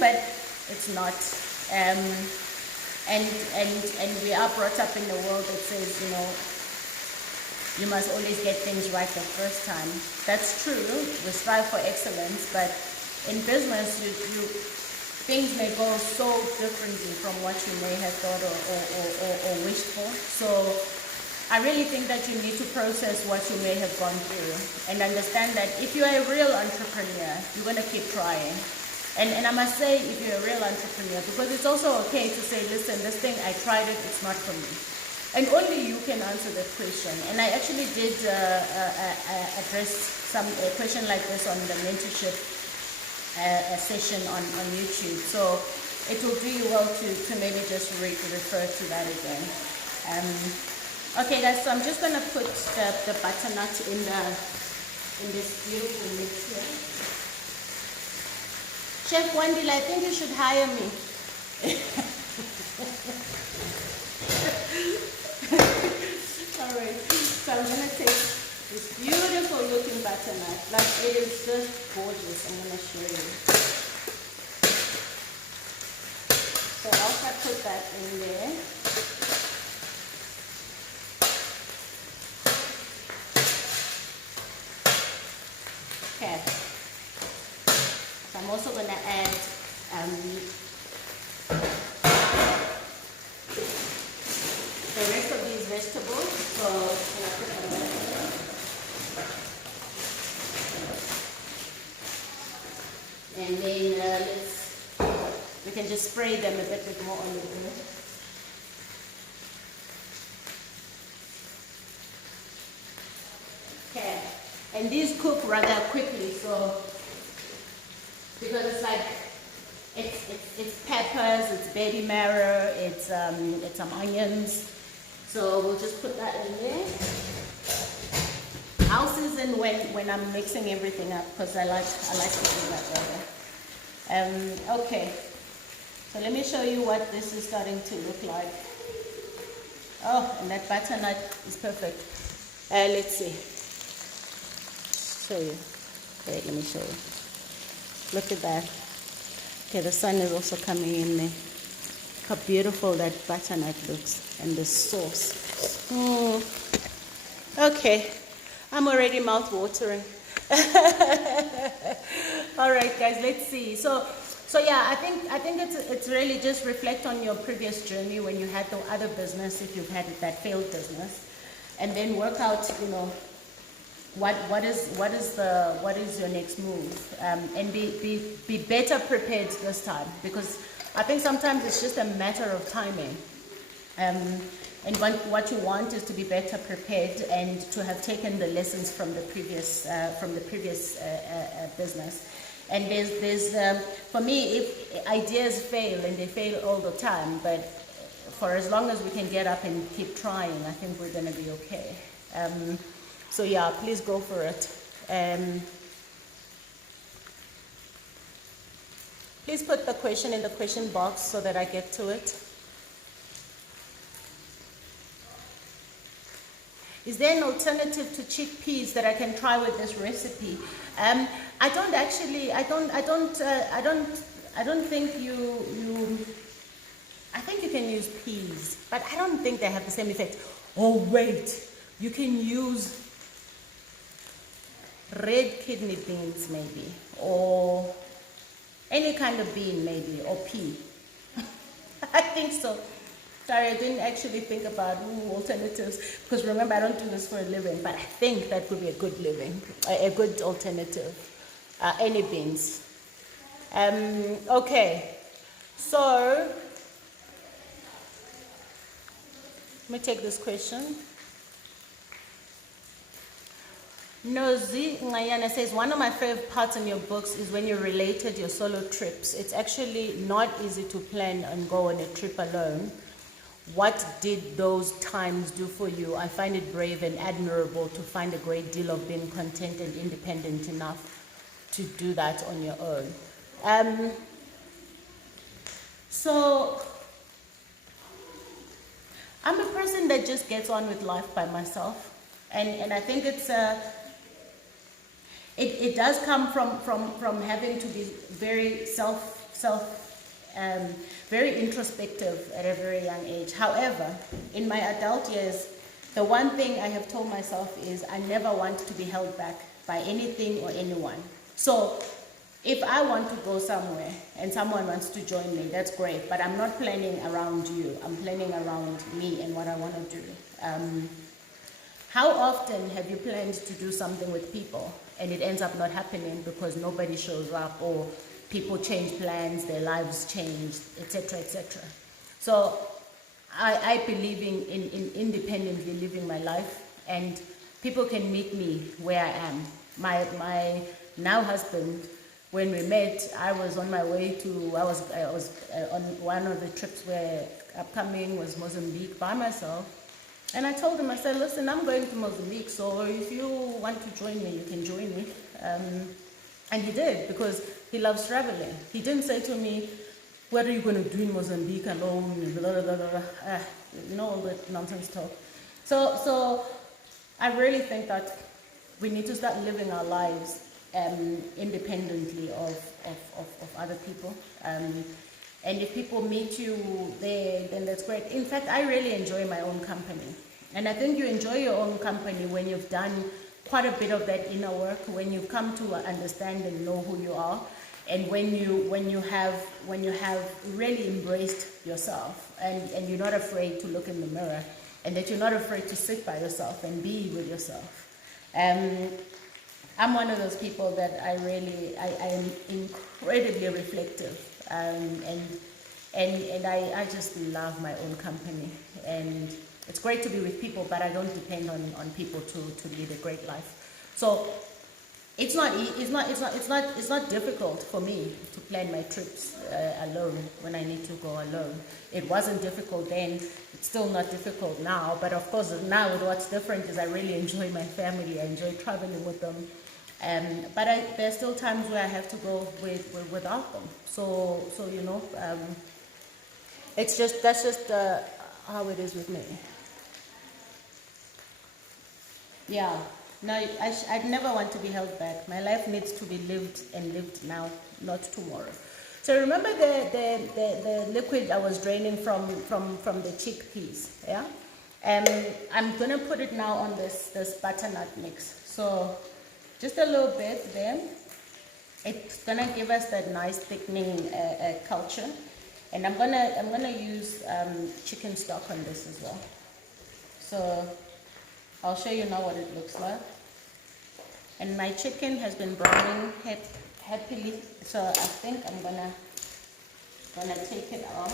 but it's not. and we are brought up in a world that says, you know, you must always get things right the first time. That's true. We strive for excellence, but in business, things may go so differently from what you may have thought or wished for. So I really think that you need to process what you may have gone through and understand that if you're a real entrepreneur, you're going to keep trying. And I must say, if you're a real entrepreneur, because it's also okay to say, listen, this thing, I tried it, it's not for me. And only you can answer that question. And I actually did address a question like this on the mentorship session on YouTube. So it will do you well to maybe just refer to that again. Okay guys, so I'm just going to put the butternut in this beautiful mix here. Chef Wandile, I think you should hire me. Alright, so I'm going to take this beautiful looking butternut. Like, it is just gorgeous. I'm going to show you. So I'll put that in there. Okay. So I'm also going to add the rest of these vegetables. So I'm gonna put them in there. And then we can just spray them a bit with more olive oil. Okay, and these cook rather quickly, so because it's like it's peppers, it's baby marrow, it's some onions. So we'll just put that in there. I'll season when I'm mixing everything up because I like to do that rather. Okay, so let me show you what this is starting to look like. Oh, and that butternut is perfect. Let's see. Show you. Wait, let me show you. Look at that. Okay, the sun is also coming in there. How beautiful that butternut looks, and the sauce. Okay, I'm already mouth-watering. All right, guys, let's see. So yeah, I think it's really just reflect on your previous journey when you had the other business, if you've had that failed business, and then work out, you know, what is your next move, and be better prepared this time, because I think sometimes it's just a matter of timing, and what you want is to be better prepared and to have taken the lessons from the previous business. And there's for me, if ideas fail, and they fail all the time, but for as long as we can get up and keep trying, I think we're going to be okay. So yeah, please go for it. Please put the question in the question box so that I get to it. Is there an alternative to chickpeas that I can try with this recipe? I don't think you. I think you can use peas, but I don't think they have the same effect. Oh wait, you can use red kidney beans maybe, or any kind of bean maybe, or pea. I think so. Sorry, I didn't actually think about alternatives, because remember, I don't do this for a living, but I think that would be a good living, a good alternative. Any beans. Okay, so let me take this question. Nozi Ngayana says, one of my favorite parts in your books is when you related your solo trips. It's actually not easy to plan and go on a trip alone. What did those times do for you? I find it brave and admirable to find a great deal of being content and independent enough to do that on your own. So I'm a person that just gets on with life by myself, and I think it does come from having to be very self very introspective at a very young age. However, in my adult years, the one thing I have told myself is I never want to be held back by anything or anyone. So if I want to go somewhere and someone wants to join me, that's great, but I'm not planning around you. I'm planning around me and what I want to do. How often have you planned to do something with people and it ends up not happening because nobody shows up, or people change plans, their lives change, etc., etc.? So I believe in independently living my life, and people can meet me where I am. My now husband, when we met, I was on my way to, I was on one of the trips where upcoming was Mozambique by myself. And I told him, I said, listen, I'm going to Mozambique, so if you want to join me, you can join me. And he did, because he loves traveling. He didn't say to me, what are you going to do in Mozambique alone? Blah, blah, blah, blah. You know, all that nonsense talk. So I really think that we need to start living our lives independently of other people. And if people meet you there, then that's great. In fact, I really enjoy my own company. And I think you enjoy your own company when you've done quite a bit of that inner work, when you've come to understand and know who you are, and when you have really embraced yourself, and you're not afraid to look in the mirror, and that you're not afraid to sit by yourself and be with yourself. I'm one of those people that I am incredibly reflective, and I just love my own company, and it's great to be with people, but I don't depend on people to lead a great life. So it's not difficult for me to plan my trips alone when I need to go alone. It wasn't difficult then. It's still not difficult now. But of course, now what's different is I really enjoy my family. I enjoy traveling with them. But there's still times where I have to go without them. So you know, that's just how it is with me. Yeah. No, I never want to be held back. My life needs to be lived, and lived now, not tomorrow. So remember the liquid I was draining from the chickpeas, yeah? I'm gonna put it now on this butternut mix. So just a little bit there. It's gonna give us that nice thickening culture, and I'm gonna use chicken stock on this as well. So I'll show you now what it looks like. And my chicken has been browning happily, so I think I'm gonna take it off.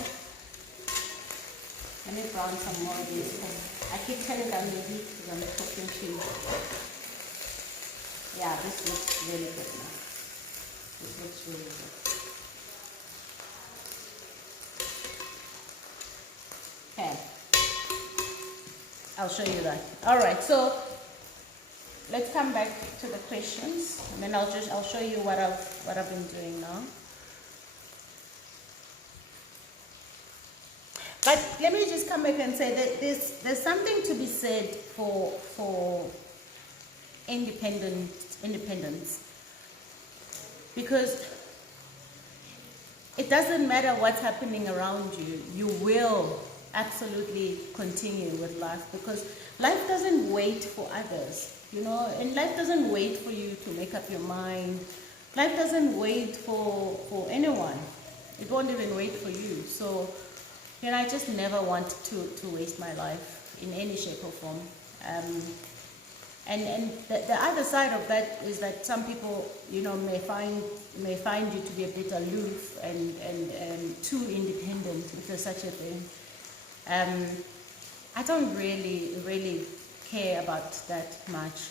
Let me brown some more of this. I keep turning down the heat because I'm cooking too. Yeah, this looks really good now. This looks really good. Okay. I'll show you that. All right, so let's come back to the questions, and then I'll show you what I've been doing now. But let me just come back and say that there's something to be said for independence, because it doesn't matter what's happening around you, you will absolutely continue with life, because life doesn't wait for others, you know, and life doesn't wait for you to make up your mind. Life doesn't wait for anyone. It won't even wait for you. So, you know, I just never want to waste my life in any shape or form. And the other side of that is that some people, you know, may find you to be a bit aloof and too independent, if there's such a thing. I don't really care about that much,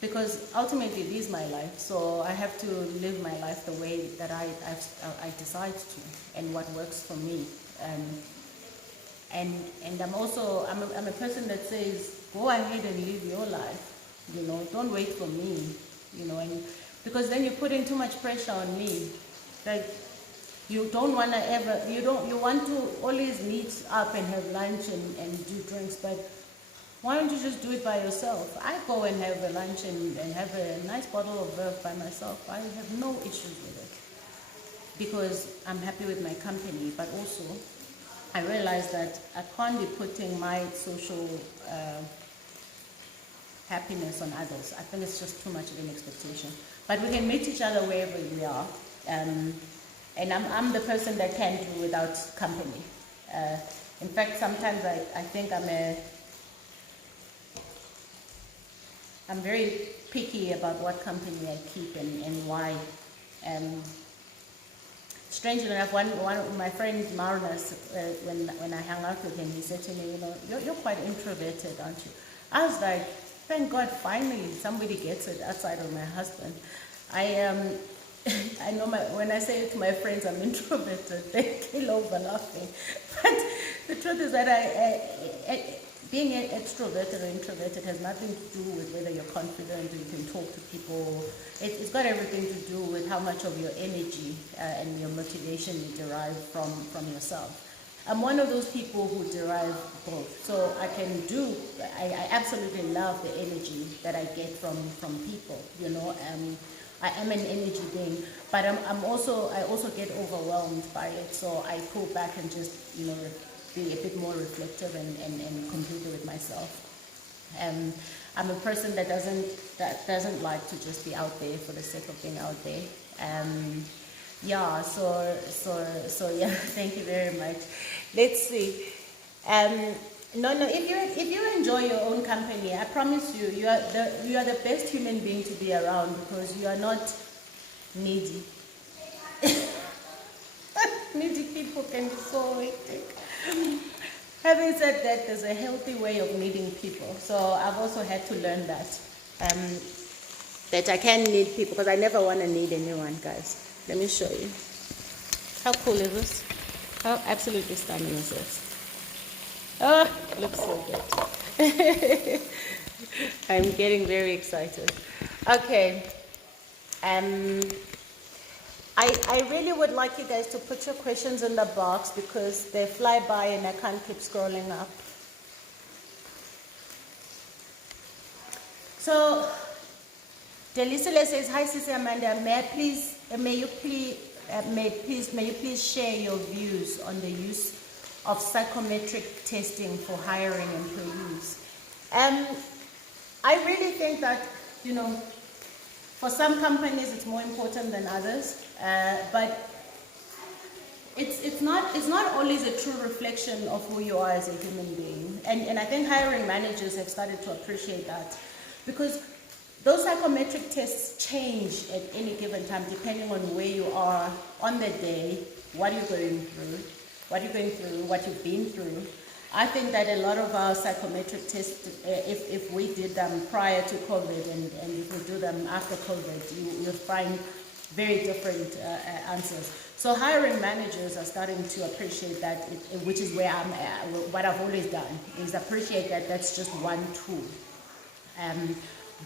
because ultimately it is my life, so I have to live my life the way that I decide to, and what works for me. And I'm a person that says, go ahead and live your life, you know, don't wait for me, you know, and because then you put in too much pressure on me. Like, you don't want to ever, you want to always meet up and have lunch and do drinks, but why don't you just do it by yourself? I go and have a lunch and have a nice bottle of Verve by myself. I have no issues with it. because I'm happy with my company, but also I realized that I can't be putting my social happiness on others. I think it's just too much of an expectation. But we can meet each other wherever we are. And I'm the person that can do without company. In fact, sometimes I think I'm very picky about what company I keep and why. Strangely enough, one of my friends, Maurnas, when I hung out with him, he said to me, you're quite introverted, aren't you? I was like, thank God, finally somebody gets it outside of my husband. I know when I say it to my friends I'm introverted, they kill over laughing. But the truth is that being extroverted or introverted has nothing to do with whether you're confident or you can talk to people. It's got everything to do with how much of your energy and your motivation you derive from yourself. I'm one of those people who derive both. So I absolutely love the energy that I get from people, I am an energy being, but I also get overwhelmed by it. So I pull back and just, be a bit more reflective and computer with myself. I'm a person that doesn't like to just be out there for the sake of being out there. Yeah, so yeah, thank you very much. Let's see. No, if you enjoy your own company, I promise you, you are the best human being to be around because you are not needy. Needy people can be so hectic. Having said that, there's a healthy way of needing people. So I've also had to learn that. That I can need people because I never want to need anyone, guys. Let me show you. How cool is this? How absolutely stunning is this? Oh, it looks so good. I'm getting very excited. Okay. I really would like you guys to put your questions in the box because they fly by and I can't keep scrolling up. So, Delisile says, "Hi, Sisi Amanda. May you please share your views on the use of psychometric testing for hiring employees?" I really think that, for some companies it's more important than others, but it's not always a true reflection of who you are as a human being. And I think hiring managers have started to appreciate that because those psychometric tests change at any given time depending on where you are on the day, what you're going through, what you've been through. I think that a lot of our psychometric tests, if we did them prior to COVID and if we do them after COVID, you'll find very different answers. So hiring managers are starting to appreciate that, which is where I'm at. What I've always done is appreciate that that's just one tool.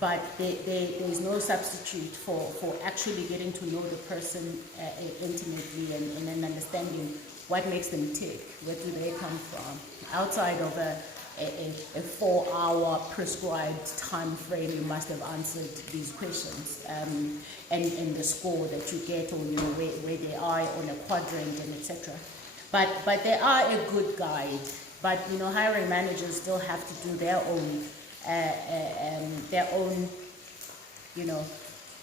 But there is no substitute for actually getting to know the person intimately and then understanding what makes them tick, where do they come from, outside of a 4-hour prescribed time frame. You must have answered these questions, and the score that you get, or where they are on a quadrant, and etc. But they are a good guide. But hiring managers still have to do their own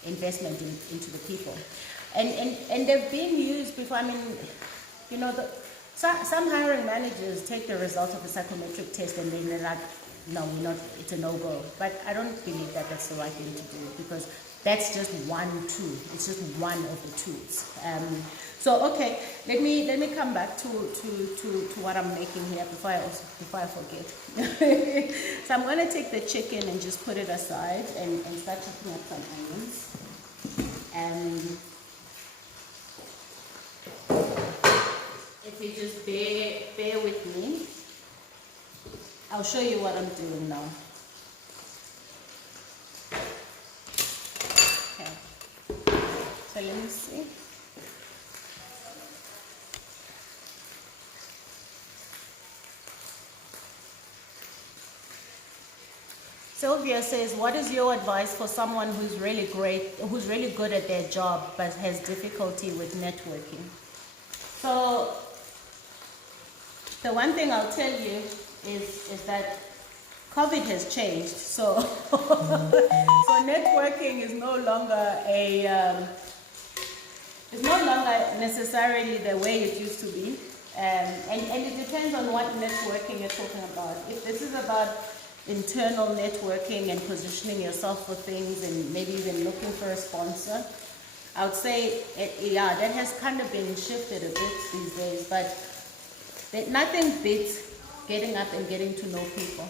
investment into the people, and they've been used before. I mean, some hiring managers take the results of a psychometric test and then they're like, no, it's a no-go. But I don't believe that that's the right thing to do because that's just one tool. It's just one of the tools. So okay, let me come back to what I'm making here before I forget. So I'm going to take the chicken and just put it aside and start chopping up some onions. If you just bear with me, I'll show you what I'm doing now. Okay. So let me see. Sylvia says, what is your advice for someone who's really good at their job but has difficulty with networking? So the one thing I'll tell you is that COVID has changed. So so networking is no longer necessarily the way it used to be. And it depends on what networking you're talking about. If this is about internal networking and positioning yourself for things and maybe even looking for a sponsor, I would say, yeah, that has kind of been shifted a bit these days, but nothing beats getting up and getting to know people.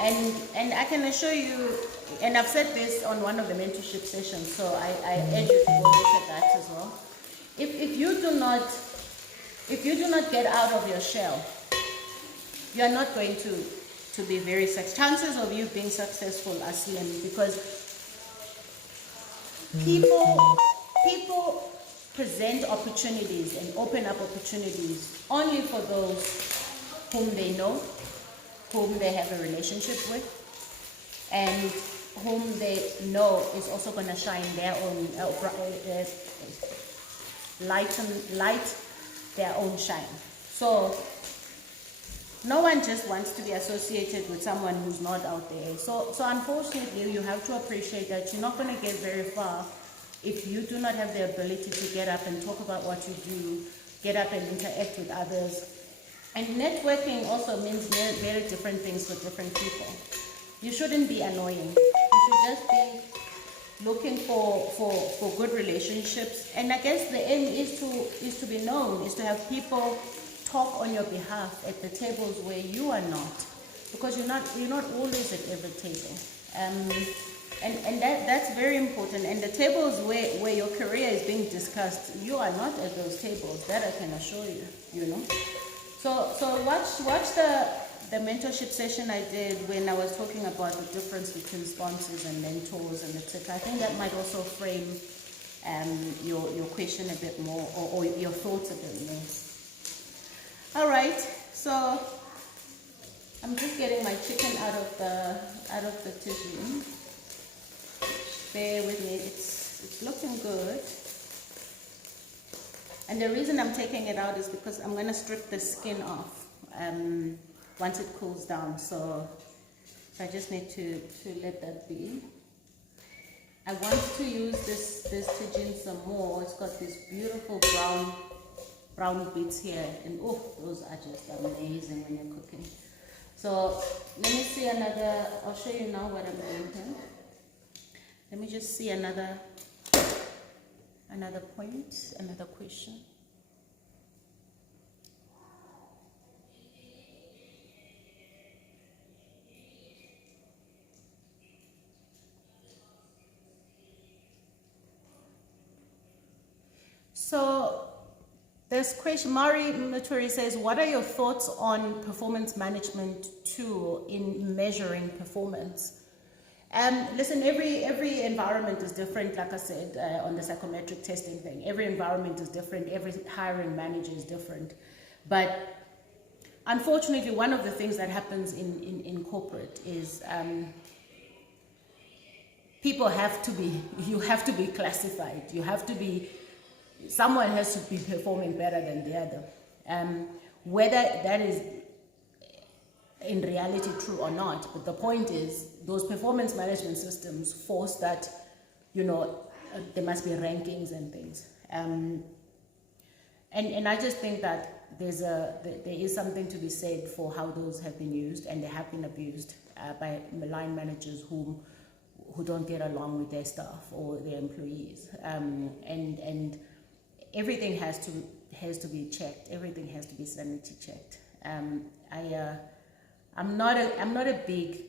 And I can assure you, and I've said this on one of the mentorship sessions, so I urge you to go look at that as well. If you do not get out of your shell, you are not going to be very successful. Chances of you being successful are slim, because people present opportunities and open up opportunities only for those whom they know, whom they have a relationship with, and whom they know is also going to shine their own light their own shine. So no one just wants to be associated with someone who's not out there. So unfortunately, you have to appreciate that you're not going to get very far if you do not have the ability to get up and talk about what you do, get up and interact with others. And networking also means very different things for different people. You shouldn't be annoying. You should just be looking for good relationships. And I guess the aim is to be known, is to have people talk on your behalf at the tables where you are not, because you're not always at every table. And that's very important. And the tables where your career is being discussed, you are not at those tables. That I can assure you. You know. So watch the mentorship session I did when I was talking about the difference between sponsors and mentors and etc. I think that might also frame your question a bit more, or your thoughts a bit more. All right, so I'm just getting my chicken out of the tissue. Bear with me, it's looking good. And the reason I'm taking it out is because I'm going to strip the skin off once it cools down. So I just need to let that be. I want to use this tijin some more. It's got these beautiful brown bits here, and oh, those are just amazing when you're cooking. So let me see another. I'll show you now what I'm doing here. Let me just see another point, another question. So this question, Mari Maturi says, what are your thoughts on performance management tool in measuring performance? Listen, every environment is different, like I said, on the psychometric testing thing. Every environment is different, every hiring manager is different. But unfortunately, one of the things that happens in corporate is people you have to be classified. Someone has to be performing better than the other. Whether that is in reality true or not, but the point is those performance management systems force that, there must be rankings and things. And I just think that there is something to be said for how those have been used, and they have been abused by line managers who don't get along with their staff or their employees. And everything has to be checked. Everything has to be sanity checked. I'm not a big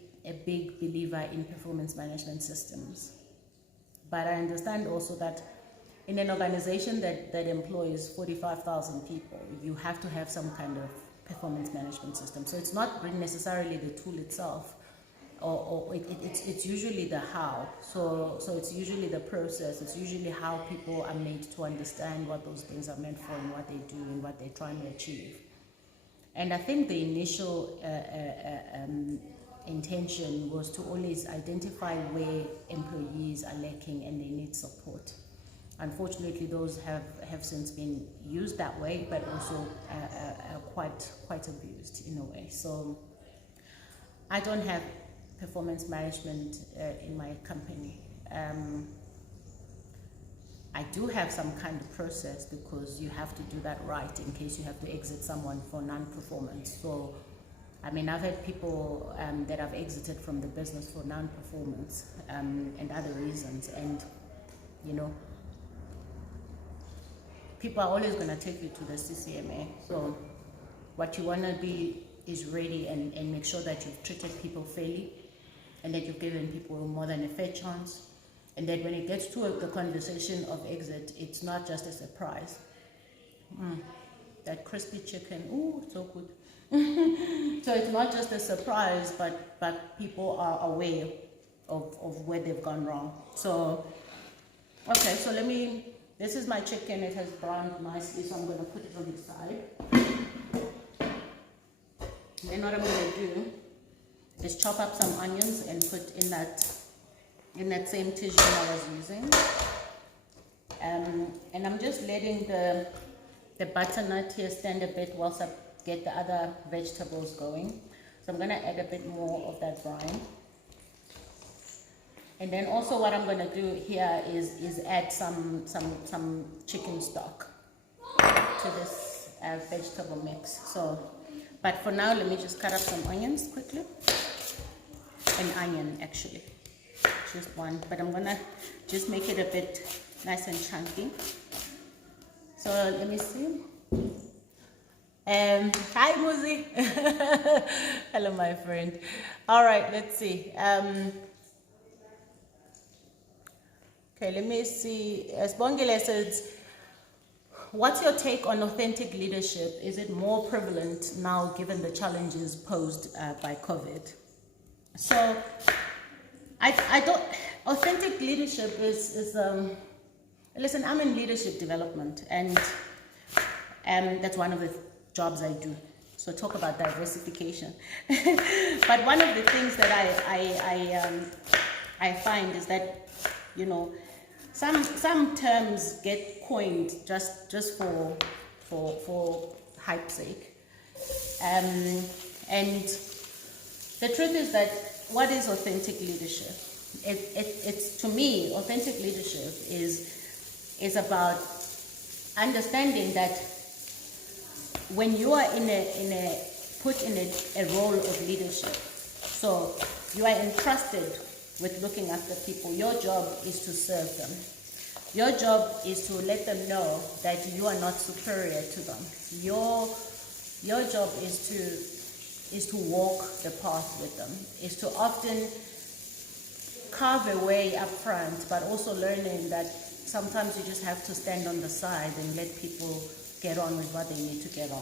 believer in performance management systems, but I understand also that in an organization that employs 45,000 people, you have to have some kind of performance management system. So it's not necessarily the tool itself, or it's usually the how. So it's usually the process. It's usually how people are made to understand what those things are meant for and what they do and what they're trying to achieve. And I think the initial intention was to always identify where employees are lacking and they need support. Unfortunately, those have since been used that way, but also quite abused in a way. So I don't have performance management in my company. I do have some kind of process because you have to do that right in case you have to exit someone for non-performance. So, I mean, I've had people that have exited from the business for non-performance and other reasons. And, you know, people are always going to take you to the CCMA. So what you want to be is ready and make sure that you've treated people fairly and that you've given people more than a fair chance. And that when it gets to the conversation of exit, it's not just a surprise. That crispy chicken, ooh, so good. So it's not just a surprise, but people are aware of where they've gone wrong. So, okay, so this is my chicken. It has browned nicely, so I'm going to put it on the side. Then what I'm going to do is chop up some onions and put in that same tissue I was using. And I'm just letting the butternut here stand a bit whilst I get the other vegetables going. So I'm going to add a bit more of that brine. And then also what I'm going to do here is add some chicken stock to this vegetable mix. So, but for now, let me just cut up some onions quickly. An onion, actually. Just one, but I'm gonna just make it a bit nice and chunky. So let me see. Hi Muzi. Hello my friend. All right, let's see. Okay, let me see. As Bongile says, what's your take on authentic leadership? Is it more prevalent now given the challenges posed by COVID? So I don't, authentic leadership is listen, I'm in leadership development and that's one of the jobs I do. So talk about diversification. But one of the things that I find is that, you know, some terms get coined just for hype's sake. And the truth is that what is authentic leadership? It's to me, authentic leadership is about understanding that when you are put in a role of leadership, so you are entrusted with looking after people. Your job is to serve them. Your job is to let them know that you are not superior to them. Your job is to walk the path with them, is to often carve a way up front, but also learning that sometimes you just have to stand on the side and let people get on with what they need to get on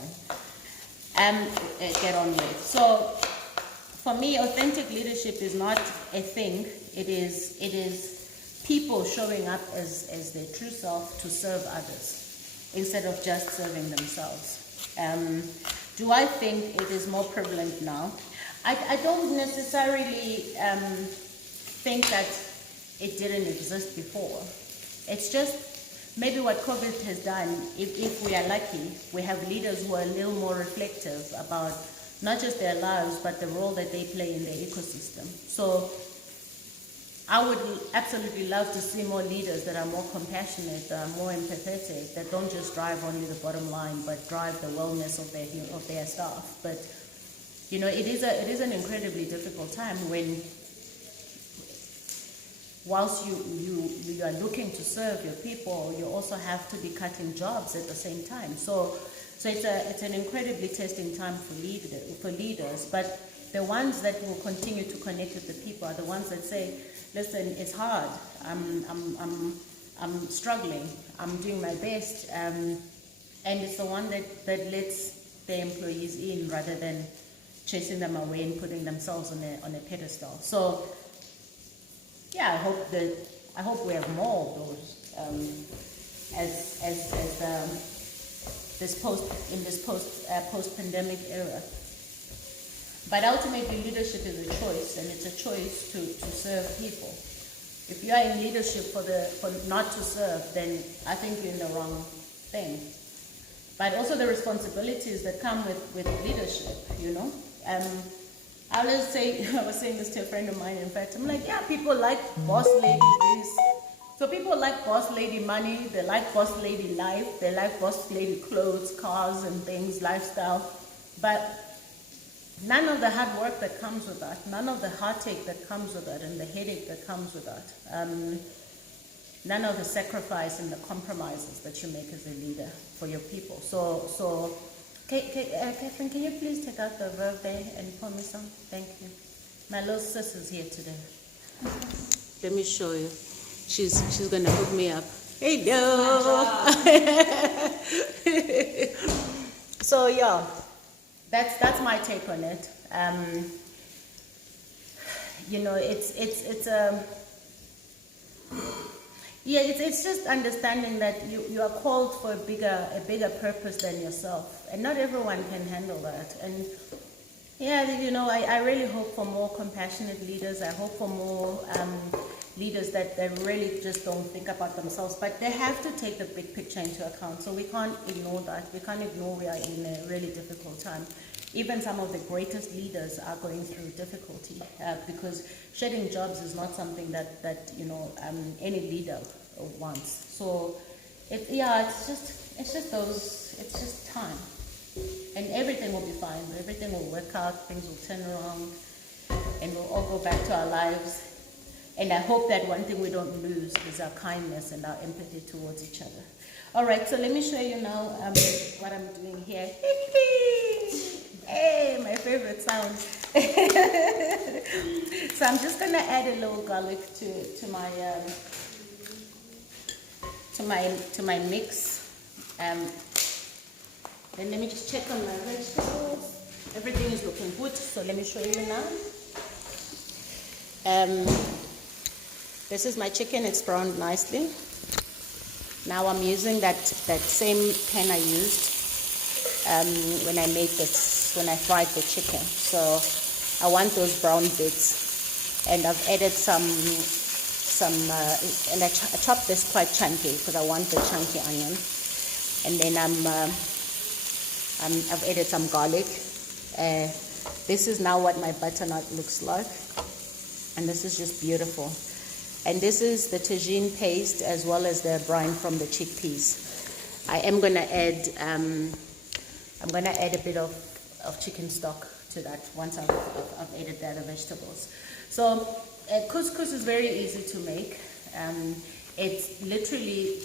with. So for me, authentic leadership is not a thing. It is people showing up as their true self to serve others instead of just serving themselves. Do I think it is more prevalent now? I don't necessarily think that it didn't exist before. It's just maybe what COVID has done, if we are lucky, we have leaders who are a little more reflective about not just their lives, but the role that they play in their ecosystem. So I would absolutely love to see more leaders that are more compassionate, that are more empathetic, that don't just drive only the bottom line, but drive the wellness of their staff. But you know, it is an incredibly difficult time when, whilst you are looking to serve your people, you also have to be cutting jobs at the same time. So it's an incredibly testing time for leaders. But the ones that will continue to connect with the people are the ones that say, listen, it's hard. I'm struggling. I'm doing my best, and it's the one that lets their employees in rather than chasing them away and putting themselves on a pedestal. So yeah, I hope we have more of those as this post-pandemic era. But ultimately, leadership is a choice, and it's a choice to serve people. If you are in leadership for not to serve, then I think you're in the wrong thing. But also the responsibilities that come with leadership, you know. I always say, I was saying this to a friend of mine, in fact, I'm like, yeah, people like boss lady this. So people like boss lady money, they like boss lady life, they like boss lady clothes, cars and things, lifestyle. But none of the hard work that comes with that, none of the heartache that comes with that, and the headache that comes with that, none of the sacrifice and the compromises that you make as a leader for your people. So Catherine, can you please take out the verb there and pour me some? Thank you. My little sis is here today. Let me show you. She's gonna hook me up. Hello. So yeah, that's my take on it. You know, it's just understanding that you are called for a bigger purpose than yourself, and not everyone can handle that. And yeah, you know, I really hope for more compassionate leaders. I hope for more leaders that really just don't think about themselves, but they have to take the big picture into account. So we can't ignore that. We can't ignore we are in a really difficult time. Even some of the greatest leaders are going through difficulty because shedding jobs is not something that you know any leader wants. So it's just time, and everything will be fine. Everything will work out. Things will turn around, and we'll all go back to our lives. And I hope that one thing we don't lose is our kindness and our empathy towards each other. All right, so let me show you now what I'm doing here. Hey, my favorite sound. So I'm just gonna add a little garlic to my mix. Then let me just check on my vegetables. Everything is looking good, so let me show you now. This is my chicken. It's browned nicely. Now I'm using that same pan I used when I made this, when I fried the chicken. So I want those brown bits, and I've added some and I chopped this quite chunky because I want the chunky onion. And then I've added some garlic. This is now what my butternut looks like, and this is just beautiful. And this is the tagine paste as well as the brine from the chickpeas. I am gonna add a bit of chicken stock to that once I've added the other vegetables. So couscous is very easy to make. It's literally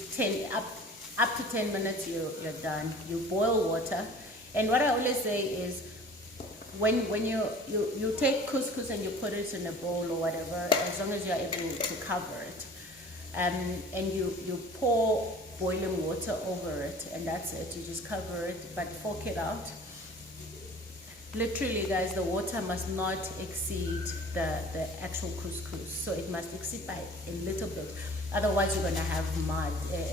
up to 10 minutes you're done. You boil water, and what I always say is, when you take couscous and you put it in a bowl or whatever, as long as you're able to cover it, and you pour boiling water over it, and that's it. You just cover it, but fork it out. Literally, guys, the water must not exceed the actual couscous, so it must exceed by a little bit. Otherwise, you're gonna have a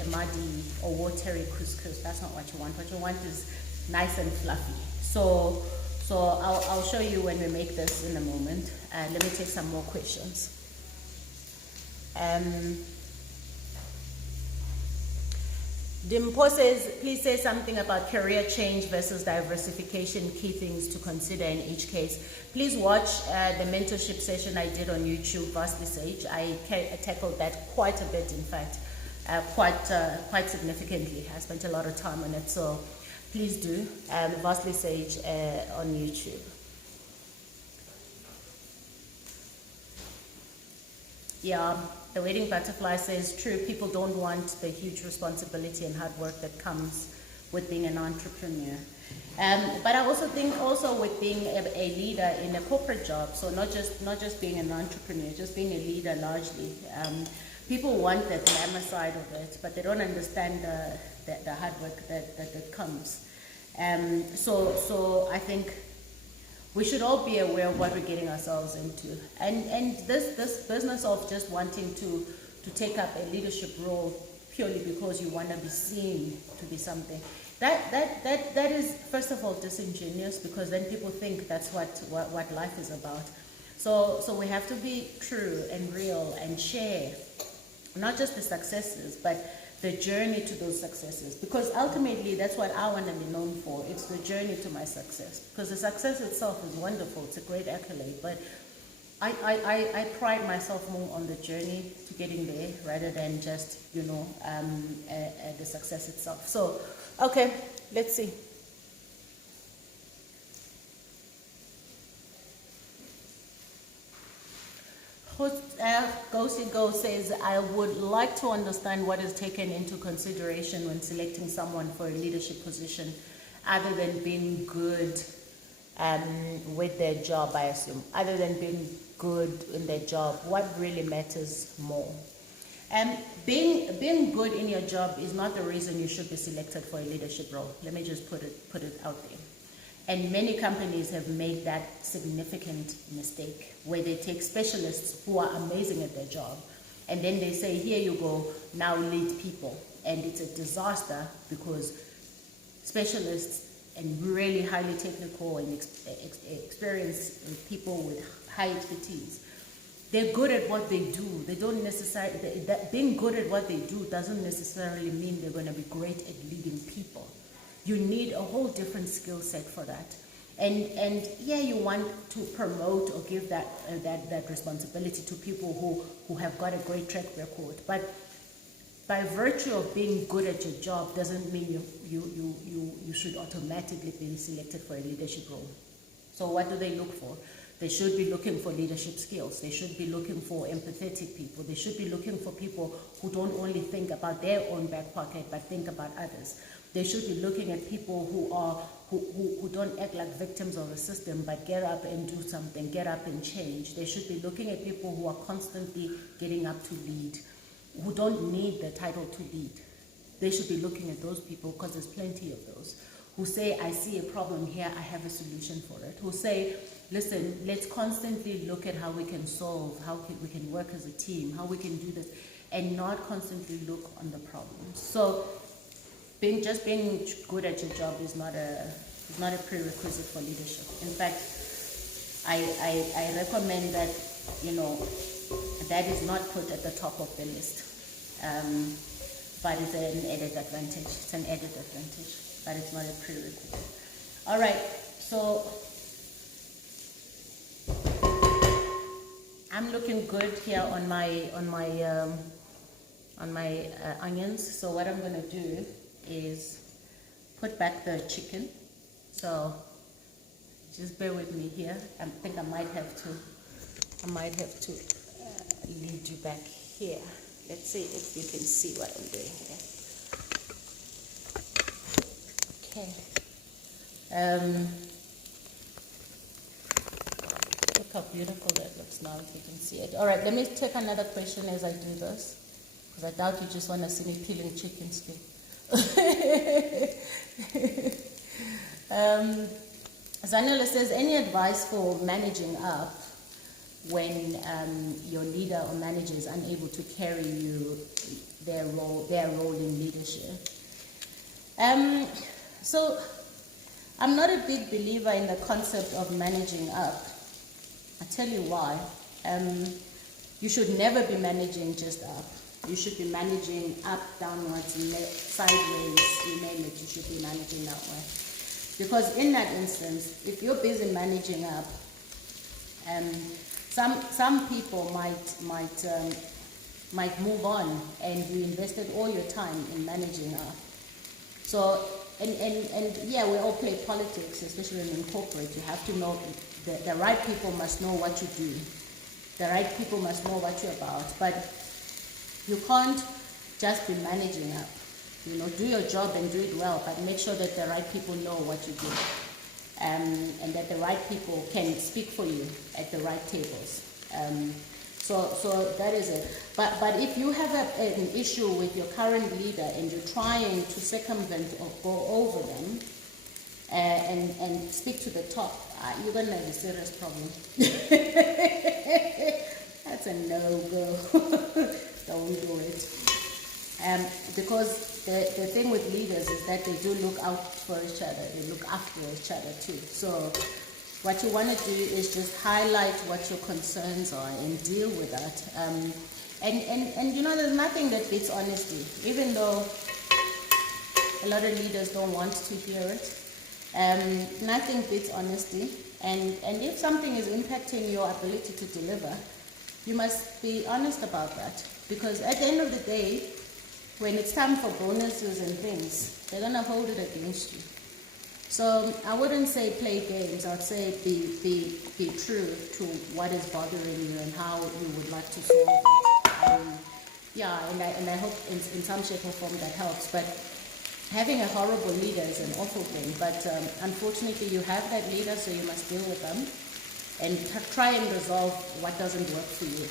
muddy or watery couscous. That's not what you want. What you want is nice and fluffy. So I'll show you when we make this in a moment. Let me take some more questions. Dimpo says, please say something about career change versus diversification, key things to consider in each case. Please watch the mentorship session I did on YouTube, Vastly Sage. I tackled that quite a bit, in fact, quite significantly. I spent a lot of time on it, so please do, Vastly Sage on YouTube. Yeah, the Wedding Butterfly says, true, people don't want the huge responsibility and hard work that comes with being an entrepreneur. But I also think with being a leader in a corporate job, so not just being an entrepreneur, just being a leader largely, people want the glamour side of it, but they don't understand the hard work that comes. So I think we should all be aware of what we're getting ourselves into. And this business of just wanting to take up a leadership role purely because you want to be seen to be something, That is, first of all, disingenuous, because then people think that's what life is about. So we have to be true and real and share not just the successes, but the journey to those successes. Because ultimately, that's what I want to be known for. It's the journey to my success. Because the success itself is wonderful. It's a great accolade. But I pride myself more on the journey to getting there rather than just, the success itself. So, okay, let's see. Go says, I would like to understand what is taken into consideration when selecting someone for a leadership position, other than being good with their job, I assume. Other than being good in their job, what really matters more? Being good in your job is not the reason you should be selected for a leadership role. Let me just put it out there. And many companies have made that significant mistake, where they take specialists who are amazing at their job, and then they say, here you go, now lead people. And it's a disaster, because specialists and really highly technical and experienced people with high expertise, they're good at what they do. They don't necessarily, being good at what they do doesn't necessarily mean they're going to be great at leading people. You need a whole different skill set for that. And yeah, you want to promote or give that responsibility to people who have got a great track record. But by virtue of being good at your job doesn't mean you should automatically be selected for a leadership role. So what do they look for? They should be looking for leadership skills. They should be looking for empathetic people. They should be looking for people who don't only think about their own back pocket, but think about others. They should be looking at people who don't act like victims of the system, but get up and do something, get up and change. They should be looking at people who are constantly getting up to lead, who don't need the title to lead. They should be looking at those people, because there's plenty of those, who say, I see a problem here, I have a solution for it. Who say, listen, let's constantly look at how we can solve, we can work as a team, how we can do this, and not constantly look on the problems. So being good at your job is not a prerequisite for leadership. In fact, I recommend that, that is not put at the top of the list. But it's an added advantage. It's an added advantage, but it's not a prerequisite. All right, so I'm looking good here on my onions. So what I'm gonna do is put back the chicken. So just bear with me here. I think I might have to lead you back here. Let's see if you can see what I'm doing here. Okay. Look how beautiful that looks now, if you can see it. All right, let me take another question as I do this, because I doubt you just want to see me peeling chicken skin. Zanella says, any advice for managing up when your leader or manager is unable to carry their role in leadership? So I'm not a big believer in the concept of managing up. I'll tell you why. You should never be managing just up. You should be managing up, downwards, sideways, you name it, you should be managing that way. Because in that instance, if you're busy managing up, some people might move on, and you invested all your time in managing up. So, and yeah, we all play politics, especially in corporate. You have to know, the right people must know what you do. The right people must know what you're about. But you can't just be managing up. Do your job and do it well, but make sure that the right people know what you do. And that the right people can speak for you at the right tables. So that is it. But if you have an issue with your current leader and you're trying to circumvent or go over them and speak to the top, you're going to have a serious problem. That's a no-go. Don't do it. Because the thing with leaders is that they do look out for each other. They look after each other too. So what you want to do is just highlight what your concerns are and deal with that. And you know, there's nothing that beats honesty, even though a lot of leaders don't want to hear it. Nothing beats honesty. And if something is impacting your ability to deliver, you must be honest about that. Because at the end of the day, when it's time for bonuses and things, they're going to hold it against you. So I wouldn't say play games. I'd say be true to what is bothering you and how you would like to solve it. Yeah, and I hope in some shape or form that helps. But having a horrible leader is an awful thing. But unfortunately, you have that leader, so you must deal with them and try and resolve what doesn't work for you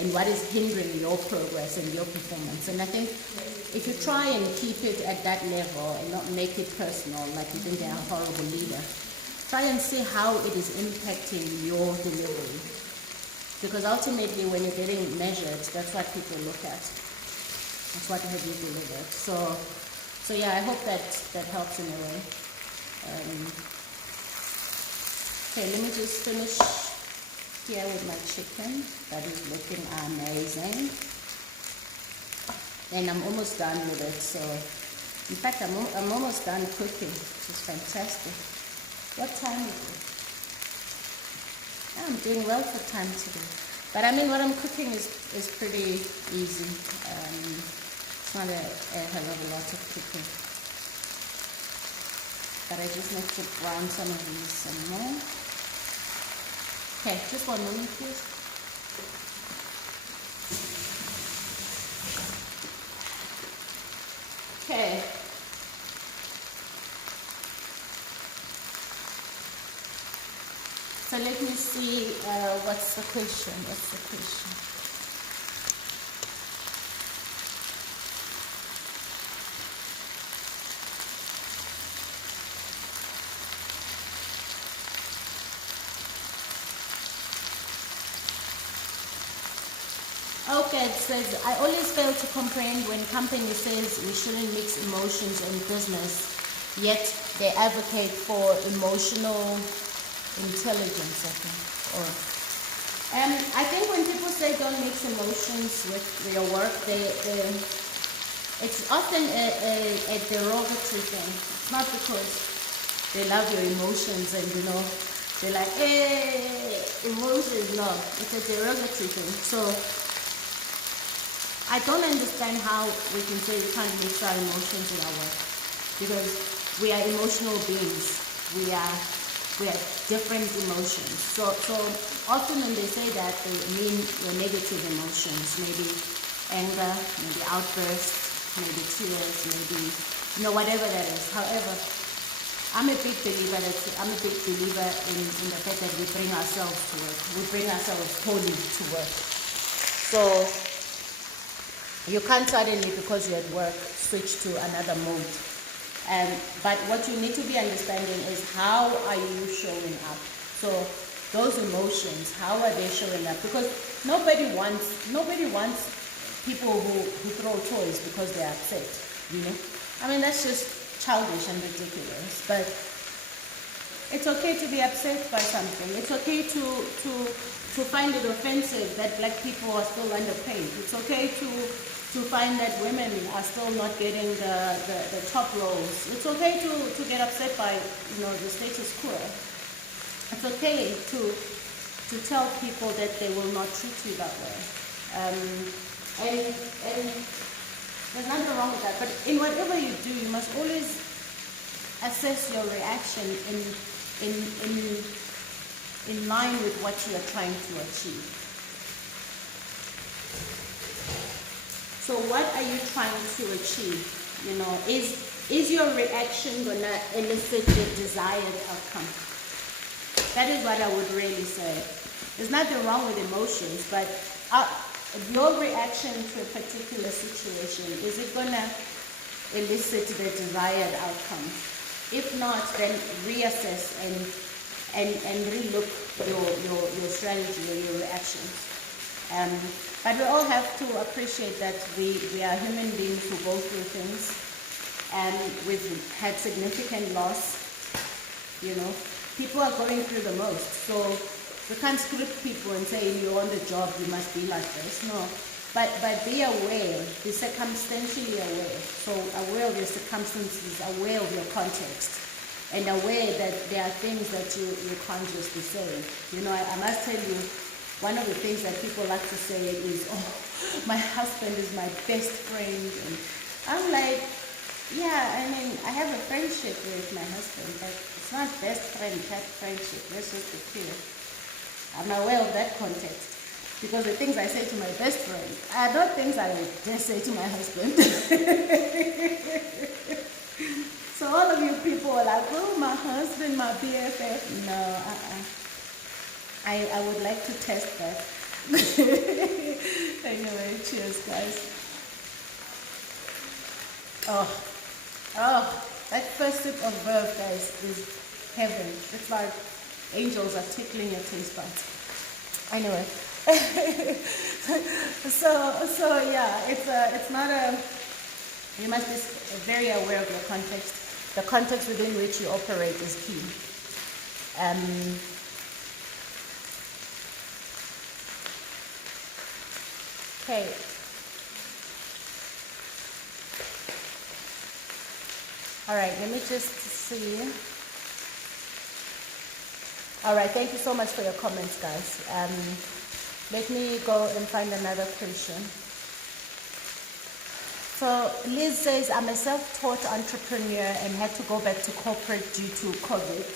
and what is hindering your progress and your performance. And I think if you try and keep it at that level and not make it personal, like you think they're a horrible leader, try and see how it is impacting your delivery. Because ultimately, when you're getting measured, that's what people look at. That's what have you delivered. So yeah, I hope that helps in a way. Okay, let me just finish here with my chicken. That is looking amazing. And I'm almost done with it. So, in fact, I'm almost done cooking, which is fantastic. What time is it? I'm doing well for time today. But I mean, what I'm cooking is pretty easy. It's not a hell of a lot of cooking. But I just need to brown some of these some more. Okay, just 1 moment, please. Okay. So let me see, what's the question? Okay, it says, I always fail to comprehend when company says we shouldn't mix emotions and business, yet they advocate for emotional intelligence, I think. I think when people say don't mix emotions with your work, it's often a derogatory thing. It's not because they love your emotions and, you know, they're like, hey, emotions, no. It's a derogatory thing. So I don't understand how we can say we can't mix our emotions in our work, because we are emotional beings. We have different emotions. So often when they say that, they mean your negative emotions, maybe anger, maybe outbursts, maybe tears, maybe, you know, whatever that is. However, I'm a big believer in the fact that we bring ourselves to work. We bring ourselves wholly to work. So you can't suddenly, because you're at work, switch to another mode. But what you need to be understanding is, how are you showing up? So those emotions, how are they showing up? Because nobody wants people who throw toys because they're upset, you know? I mean, that's just childish and ridiculous. But it's okay to be upset by something. It's okay to find it offensive that black people are still underpaid. It's okay to find that women are still not getting the top roles. It's okay to get upset by, you know, the status quo. It's okay to tell people that they will not treat you that way. And there's nothing wrong with that. But in whatever you do, you must always assess your reaction in line with what you are trying to achieve. So what are you trying to achieve? You know, is your reaction gonna elicit the desired outcome? That is what I would really say. There's nothing wrong with emotions, but your reaction to a particular situation, is it gonna elicit the desired outcome? If not, then reassess and relook your strategy or your reactions. Um, but we all have to appreciate that we are human beings who go through things, and we've had significant loss. You know, people are going through the most, so we can't script people and say you're on the job, you must be like this. No, but be aware, be circumstantially aware. So aware of your circumstances, aware of your context, and aware that there are things that you can't just be saying. You know, I must tell you, one of the things that people like to say is, oh, my husband is my best friend. And I'm like, yeah, I mean, I have a friendship with my husband, but it's not best friend type friendship. Let's just be clear. I'm aware of that context. Because the things I say to my best friend are not things I would just say to my husband. So all of you people are like, oh, my husband, my BFF. No, I would like to test that. Anyway, cheers, guys. Oh, that first sip of verve, guys, is heaven. It's like angels are tickling your taste buds. Anyway, so yeah, it's not a. You must be very aware of your context. The context within which you operate is key. Okay. All right, let me just see. All right, thank you so much for your comments, guys. Let me go and find another question. So Liz says, I'm a self-taught entrepreneur and had to go back to corporate due to COVID.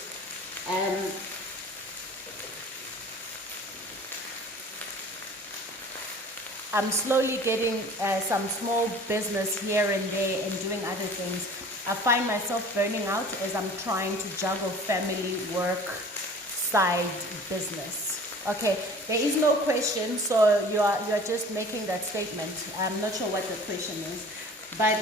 I'm slowly getting some small business here and there and doing other things. I find myself burning out as I'm trying to juggle family, work, side business. Okay, there is no question, so you are just making that statement. I'm not sure what the question is, but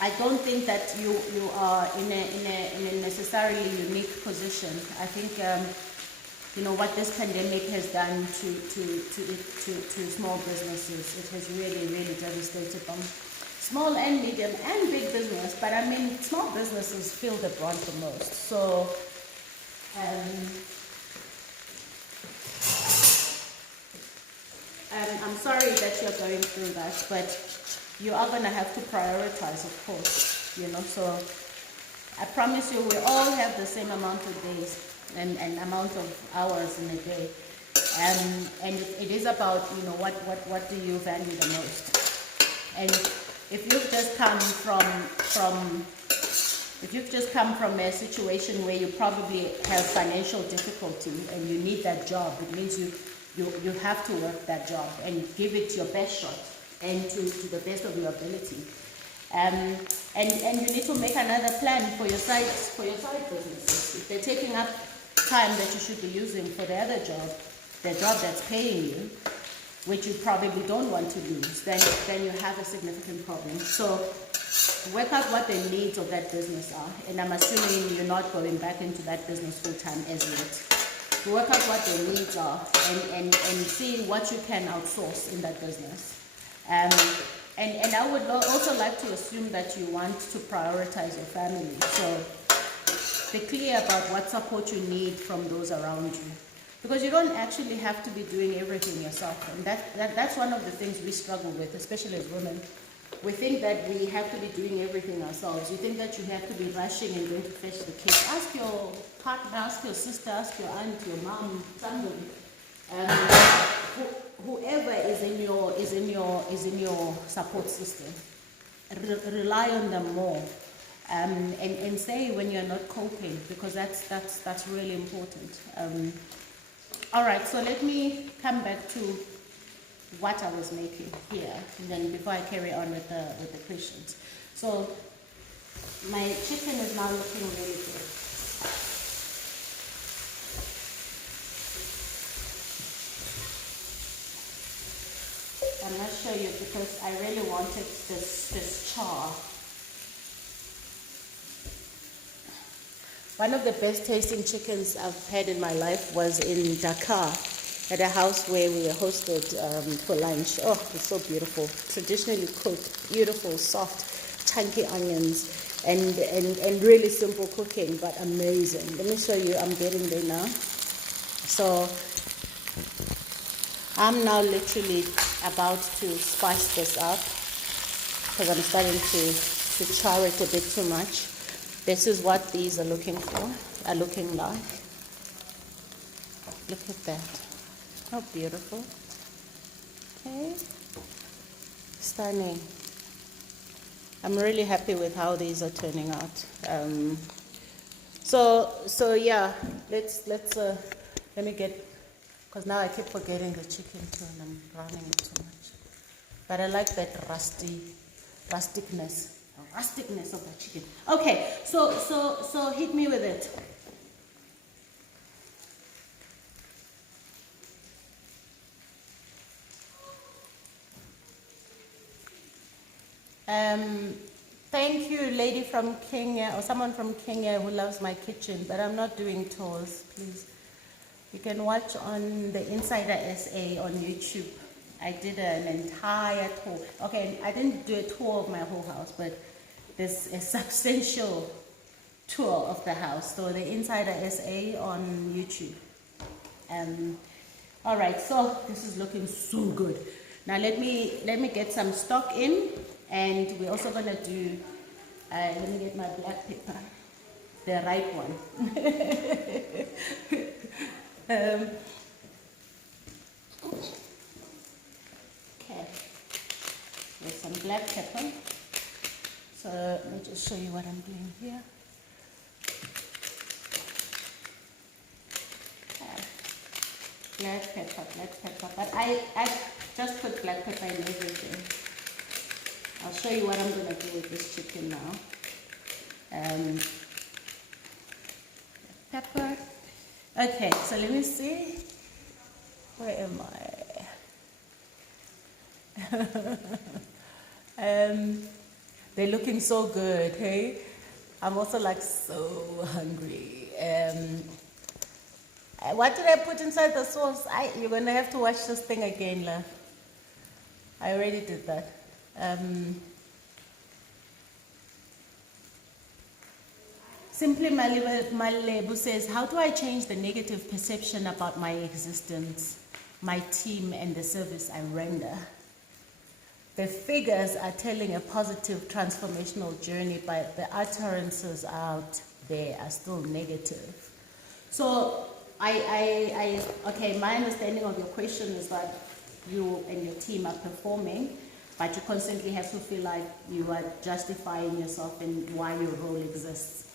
I don't think that you are in a necessarily unique position. I think you know what this pandemic has done to small businesses. It has really devastated them. Small and medium and big business, but I mean small businesses feel the brunt the most. So I'm sorry that you're going through that, but you are going to have to prioritize, of course, you know. So I promise you, we all have the same amount of days and amount of hours in a day. And it is about, you know, what do you value the most. And if you've just come from a situation where you probably have financial difficulty and you need that job, it means you have to work that job and give it your best shot and to the best of your ability. And you need to make another plan for your side businesses. If they're taking up time that you should be using for the other job, the job that's paying you, which you probably don't want to lose, then you have a significant problem. So work out what the needs of that business are. And I'm assuming you're not going back into that business full time as yet. Work out what the needs are and see what you can outsource in that business. And I would also like to assume that you want to prioritize your family. So be clear about what support you need from those around you. Because you don't actually have to be doing everything yourself. And that's one of the things we struggle with, especially as women. We think that we have to be doing everything ourselves. You think that you have to be rushing and going to fetch the kids. Ask your partner, ask your sister, ask your aunt, your mom, somebody. Whoever is in your support system. Rely on them more. And say when you're not coping, because that's really important. All right, so let me come back to what I was making here, and then before I carry on with the questions. So my chicken is now looking really good. I'm not show you because I really wanted this char. One of the best tasting chickens I've had in my life was in Dakar. at a house where we were hosted for lunch. Oh, it's so beautiful. Traditionally cooked, beautiful, soft, chunky onions, and really simple cooking, but amazing. Let me show you. I'm getting there now. So I'm now literally about to spice this up because I'm starting to char it a bit too much. This is what these are looking like. Look at that. How beautiful. Okay. Stunning. I'm really happy with how these are turning out. So yeah, let me get, because now I keep forgetting the chicken too and I'm browning it too much. But I like that rusticness of the chicken. Okay, so hit me with it. Thank you, lady from Kenya, or someone from Kenya who loves my kitchen, but I'm not doing tours, please. You can watch on the Insider SA on YouTube. I did an entire tour. Okay, I didn't do a tour of my whole house, but there's a substantial tour of the house. So the Insider SA on YouTube. All right, so this is looking so good. Now let me get some stock in. And we're also gonna do, let me get my black pepper, the right one. Okay, there's some black pepper. So let me just show you what I'm doing here. Black pepper, but I just put black pepper in everything. I'll show you what I'm going to do with this chicken now. Pepper. Okay, so let me see. Where am I? They're looking so good, hey? I'm also like so hungry. What did I put inside the sauce? You're going to have to watch this thing again, love. I already did that. Simply Malebu says, how do I change the negative perception about my existence, my team, and the service I render? The figures are telling a positive transformational journey, but the utterances out there are still negative. So okay, my understanding of your question is that you and your team are performing, but you constantly have to feel like you are justifying yourself and why your role exists.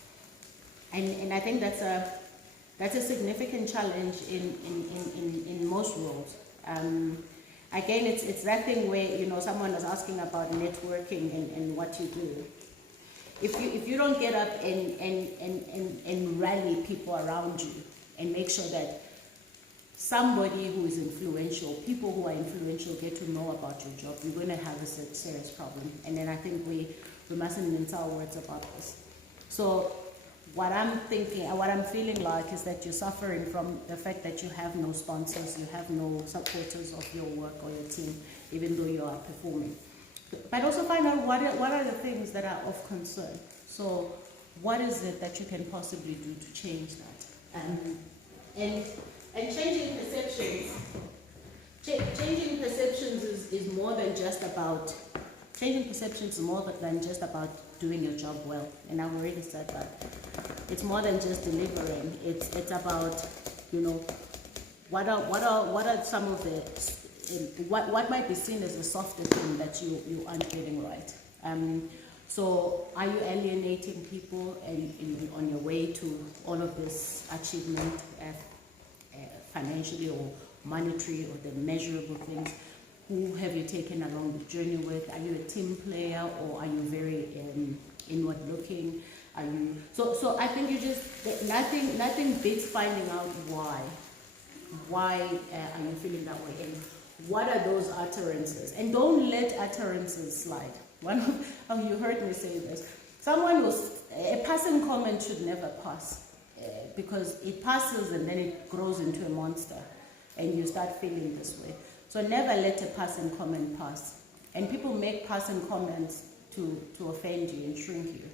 And I think that's a significant challenge in most roles. Again, it's that thing where, you know, someone was asking about networking and what you do. If you don't get up and rally people around you and make sure that somebody who is influential, people who are influential get to know about your job, you're going to have a serious problem. And then I think we mustn't mince our words about this. So what I'm thinking, what I'm feeling like is that you're suffering from the fact that you have no sponsors, you have no supporters of your work or your team, even though you are performing. But also find out what are the things that are of concern. So what is it that you can possibly do to change that? And changing perceptions. Changing perceptions is more than just about, changing perceptions is more than just about doing your job well. And I've already said that. It's more than just delivering. It's about, you know, what are some of the, what might be seen as the softer thing that you aren't getting right. So are you alienating people on your way to all of this achievement, financially or monetary, or the measurable things? Who have you taken along the journey with? Are you a team player, or are you very inward looking? Are you so I think you just, nothing beats finding out why are you feeling that way, and what are those utterances, and don't let utterances slide. You heard me say this. A passing comment should never pass, because it passes and then it grows into a monster. and you start feeling this way. So never let a passing comment pass. And people make passing comments to offend you and shrink you.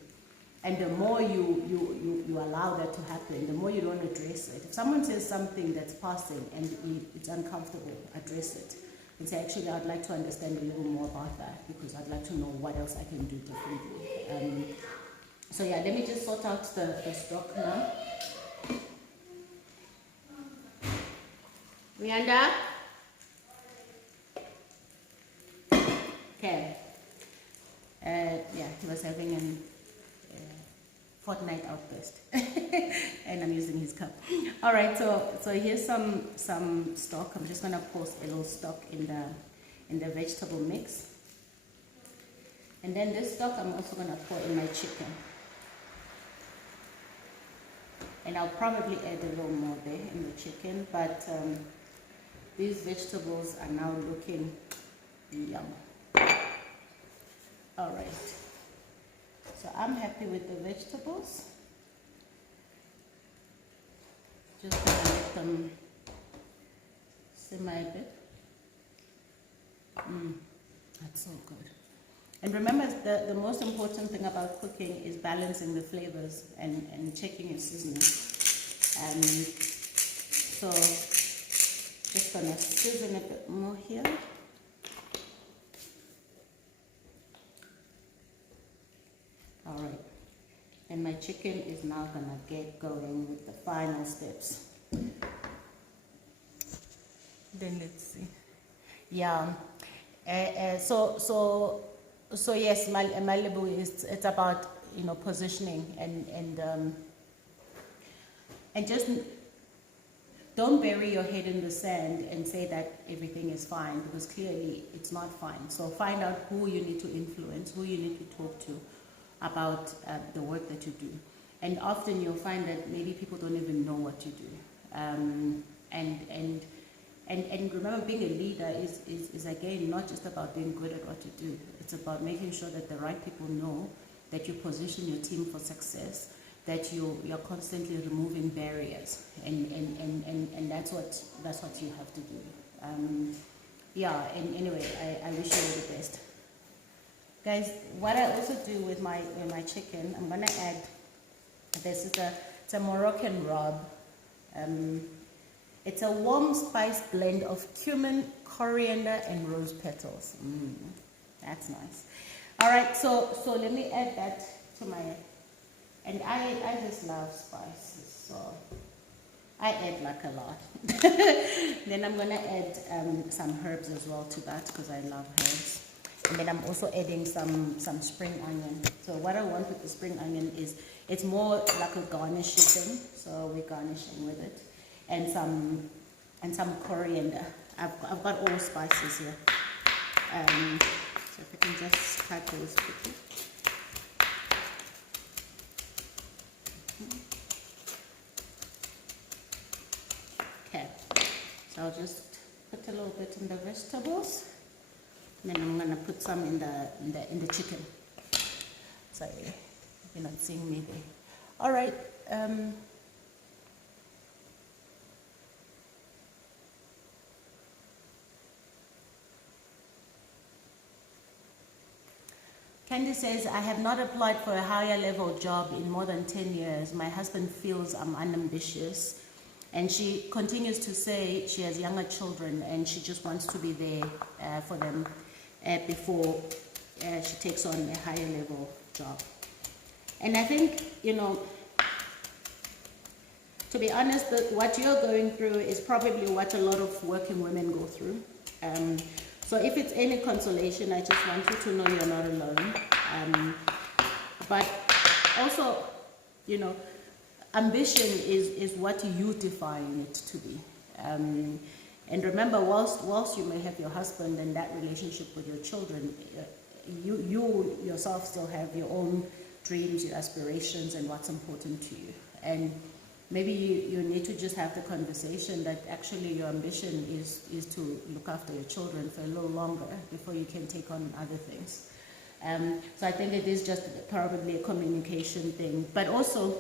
And the more you allow that to happen, the more you don't address it. If someone says something that's passing and it's uncomfortable, address it. And say, actually, I'd like to understand a little more about that because I'd like to know what else I can do differently. So yeah, let me just sort out the stock now. Rianda? Okay. Yeah, he was having an Fortnite outburst. And I'm using his cup. All right, so here's some stock. I'm just gonna post a little stock in the vegetable mix. And then this stock I'm also gonna pour in my chicken. And I'll probably add a little more there in the chicken, but these vegetables are now looking yum. All right. So I'm happy with the vegetables. Just gonna let them simmer a bit. That's so good. And remember, the most important thing about cooking is balancing the flavors and checking your seasoning. So just gonna season a bit more here. All right, and my chicken is now gonna get going with the final steps. Then let's see. Yeah, so yes, Malibu it's about, you know, positioning and just don't bury your head in the sand and say that everything is fine, because clearly it's not fine. So find out who you need to influence, who you need to talk to about the work that you do. And often you'll find that maybe people don't even know what you do. And remember, being a leader is again not just about being good at what you do. It's about making sure that the right people know that you position your team for success, that you're constantly removing barriers, and that's what you have to do. Yeah. And anyway, I wish you all the best. Guys, what I also do with my chicken, I'm gonna add this. It's a Moroccan rub. It's a warm spice blend of cumin, coriander, and rose petals. That's nice. All right, so let me add that to my. And I just love spices, so I add like a lot. Then I'm gonna add some herbs as well to that because I love herbs. And then I'm also adding some spring onion. So what I want with the spring onion is it's more like a garnishing thing. So we're garnishing with it, and some coriander. I've got all spices here. So if I can just cut those quickly. Okay. So I'll just put a little bit in the vegetables. And then I'm gonna put some in the chicken. Sorry, you're not seeing me there. All right. Candy says, I have not applied for a higher level job in more than 10 years. My husband feels I'm unambitious. And she continues to say she has younger children and she just wants to be there for them before she takes on a higher level job. And I think, you know, to be honest, what you're going through is probably what a lot of working women go through. So if it's any consolation, I just want you to know you're not alone. But also, you know, ambition is what you define it to be. And remember, whilst you may have your husband and that relationship with your children, you yourself still have your own dreams, your aspirations, and what's important to you. And maybe you need to just have the conversation that actually your ambition is to look after your children for a little longer before you can take on other things. So I think it is just probably a communication thing. But also,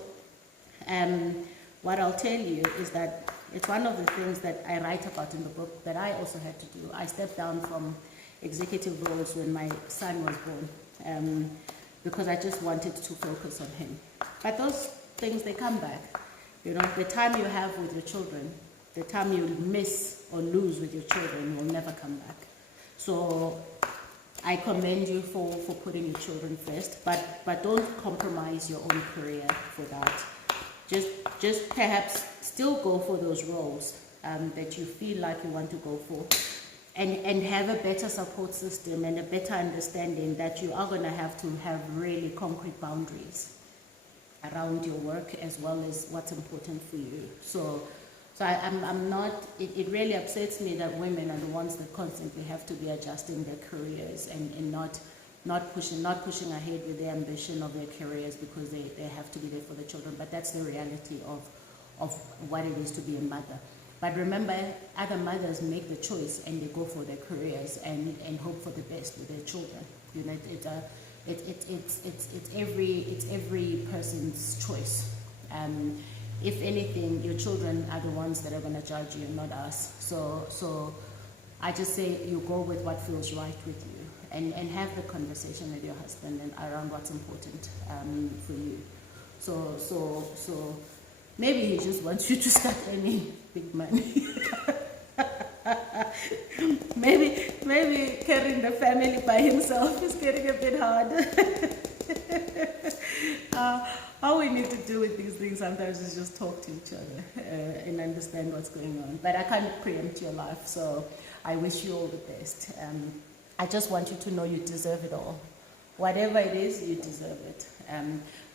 what I'll tell you is that it's one of the things that I write about in the book that I also had to do. I stepped down from executive roles when my son was born, because I just wanted to focus on him. But those things, they come back. You know, the time you have with your children, the time you miss or lose with your children will never come back. So I commend you for putting your children first, but don't compromise your own career for that. Just perhaps still go for those roles that you feel like you want to go for, and have a better support system and a better understanding that you are going to have really concrete boundaries around your work as well as what's important for you. So I'm not, it really upsets me that women are the ones that constantly have to be adjusting their careers and not pushing ahead with the ambition of their careers because they have to be there for the children. But that's the reality of what it is to be a mother. But remember, other mothers make the choice and they go for their careers and hope for the best with their children. You know, it's every person's choice. If anything, your children are the ones that are going to judge you, not us. So I just say you go with what feels right with you, and have the conversation with your husband and around what's important for you. So maybe he just wants you to start earning big money. maybe carrying the family by himself is getting a bit hard. All we need to do with these things sometimes is just talk to each other and understand what's going on. But I can't preempt your life, so I wish you all the best. I just want you to know you deserve it all. Whatever it is, you deserve it.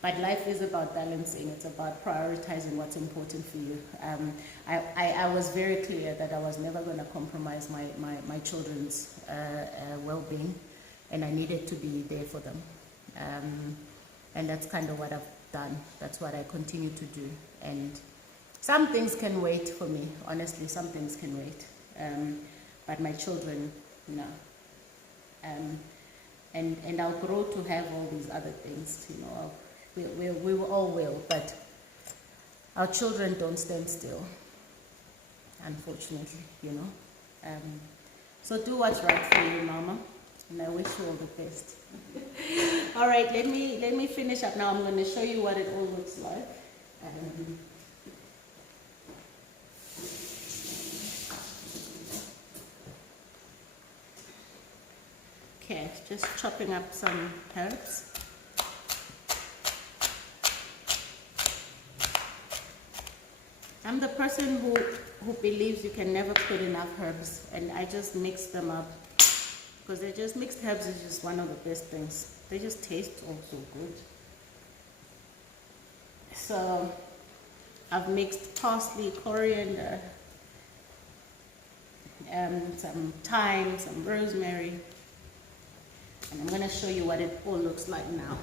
But life is about balancing. It's about prioritizing what's important for you. I was very clear that I was never going to compromise my children's well-being, and I needed to be there for them. And that's kind of what I've done. That's what I continue to do. And some things can wait for me. Honestly, some things can wait. But my children, no. And I'll grow to have all these other things, you know. We all will, but our children don't stand still, unfortunately, you know. So do what's right for you, Mama, and I wish you all the best. All right, let me finish up now. I'm going to show you what it all looks like. Okay, just chopping up some herbs. I'm the person who believes you can never put enough herbs, and I just mix them up because mixed herbs is just one of the best things. They just taste also good. So I've mixed parsley, coriander, some thyme, some rosemary, and I'm going to show you what it all looks like now.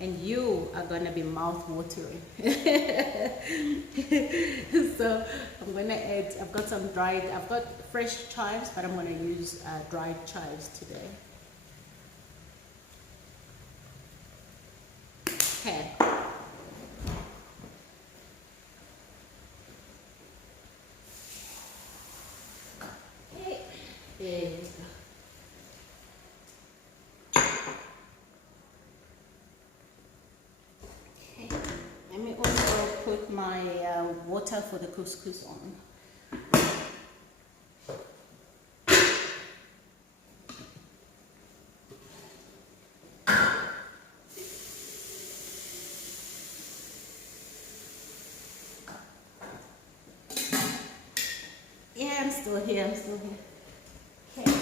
And you are going to be mouth-watering. So I'm going to add, I've got fresh chives, but I'm going to use dried chives today. Okay. Okay. There we go. My water for the couscous on. Yeah, I'm still here. Okay.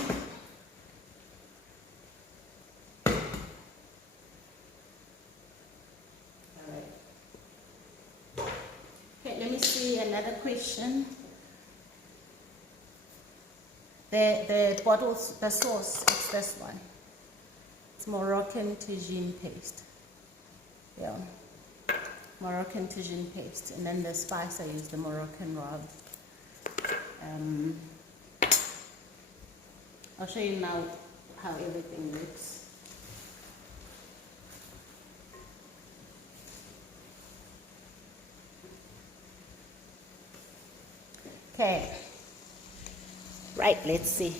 Let me see another question. The bottles, the sauce, it's this one. It's Moroccan tagine paste. Yeah, Moroccan tagine paste. And then the spice, I use the Moroccan rub. I'll show you now how everything looks. Okay. Right, let's see.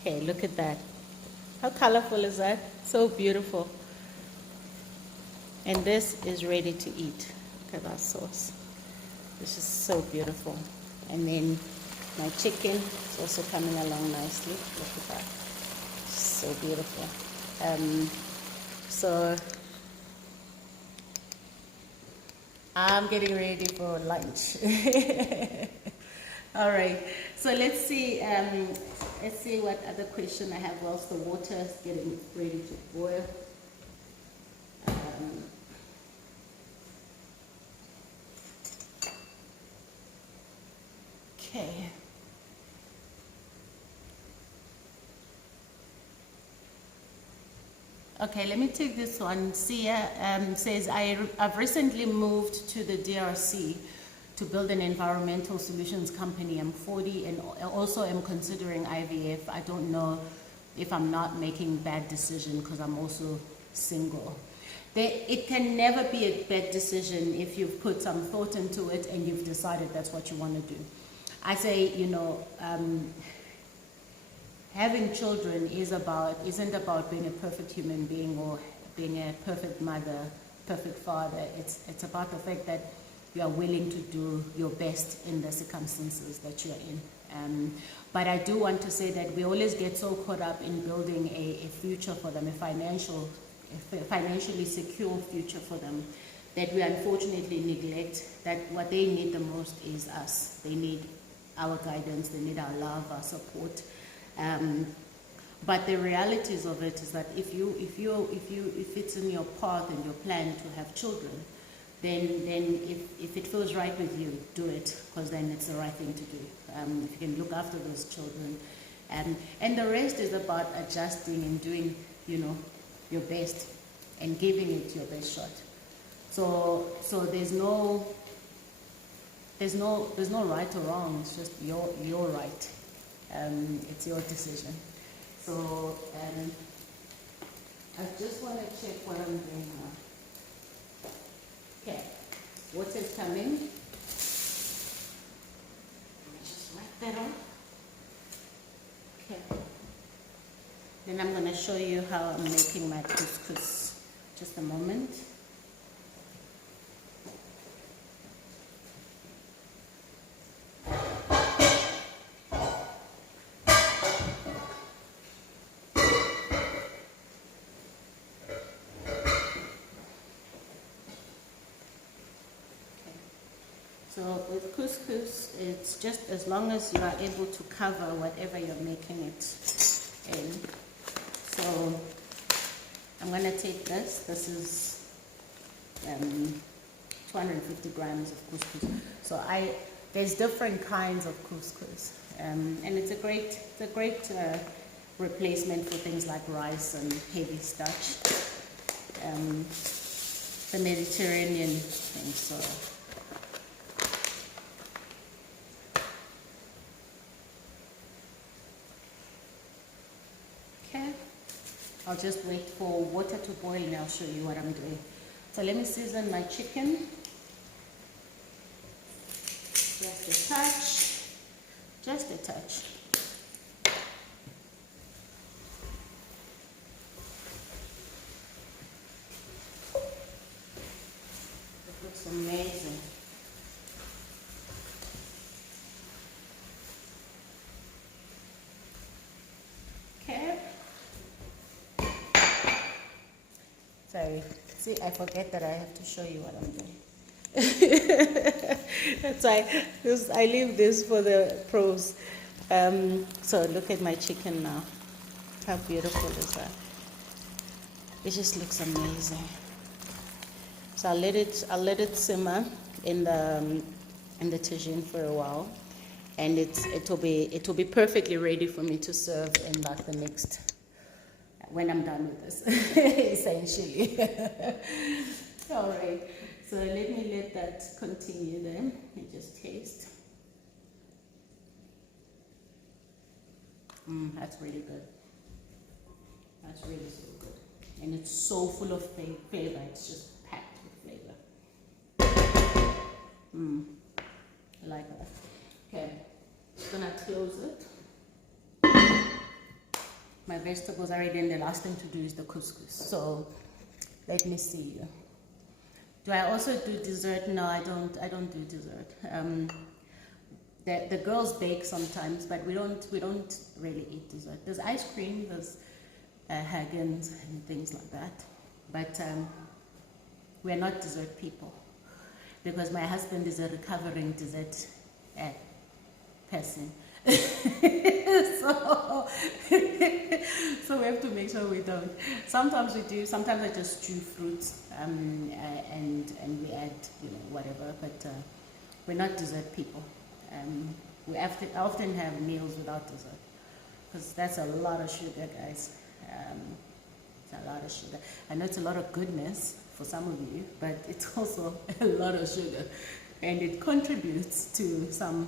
Okay, look at that. How colorful is that? So beautiful. And this is ready to eat. Look at that sauce. This is so beautiful. And then my chicken is also coming along nicely. Look at that. So beautiful. So I'm getting ready for lunch. All right. So let's see what other question I have whilst the water is getting ready to boil. Okay. Okay, let me take this one. Sia says, I've recently moved to the DRC to build an environmental solutions company. I'm 40 and also am considering IVF. I don't know if I'm not making bad decision because I'm also single. It can never be a bad decision if you've put some thought into it and you've decided that's what you want to do. I say, having children isn't about being a perfect human being or being a perfect mother, perfect father. It's about the fact that you are willing to do your best in the circumstances that you're in. But I do want to say that we always get so caught up in building a future for them, a financially secure future for them, that we unfortunately neglect that what they need the most is us. They need our guidance, they need our love, our support. But the realities of it is that if it's in your path and your plan to have children, then if it feels right with you, do it, because then it's the right thing to do. If you can look after those children, and the rest is about adjusting and doing, your best and giving it your best shot. So there's no right or wrong. It's just your right. It's your decision. So I just want to check what I'm doing now. Okay, water's coming. Let me just wipe that off. Okay. Then I'm going to show you how I'm making my couscous. Just a moment. So with couscous, it's just as long as you are able to cover whatever you're making it in. So I'm going to take this. This is 250 grams of couscous. So there's different kinds of couscous, and it's a great replacement for things like rice and heavy starch. The Mediterranean thing. So. I'll just wait for water to boil and I'll show you what I'm doing. So let me season my chicken. Just a touch. Just a touch. It looks amazing. Okay. Sorry. See, I forget that I have to show you what I'm doing. That's why I leave this for the pros. So look at my chicken now. How beautiful is that? It just looks amazing. So I'll let it simmer in the tagine for a while, and it will be perfectly ready for me to serve in like the next. When I'm done with this, essentially. All right, so let that continue then. Let me just taste. That's really good. That's really so good. And it's so full of flavor. It's just packed with flavor. like that. Okay, just gonna close it. My vegetables are ready, and the last thing to do is the couscous. So let me see you. Do I also do dessert? No, I don't do dessert. The girls bake sometimes, but we don't really eat dessert. There's ice cream, there's Hagen's and things like that, but we're not dessert people because my husband is a recovering dessert person. So we have to make sure we don't. Sometimes we do. Sometimes I just stew fruits and we add, you know, whatever. But we're not dessert people. We often have meals without dessert because that's a lot of sugar, guys. It's a lot of sugar. I know it's a lot of goodness for some of you, but it's also a lot of sugar, and it contributes to some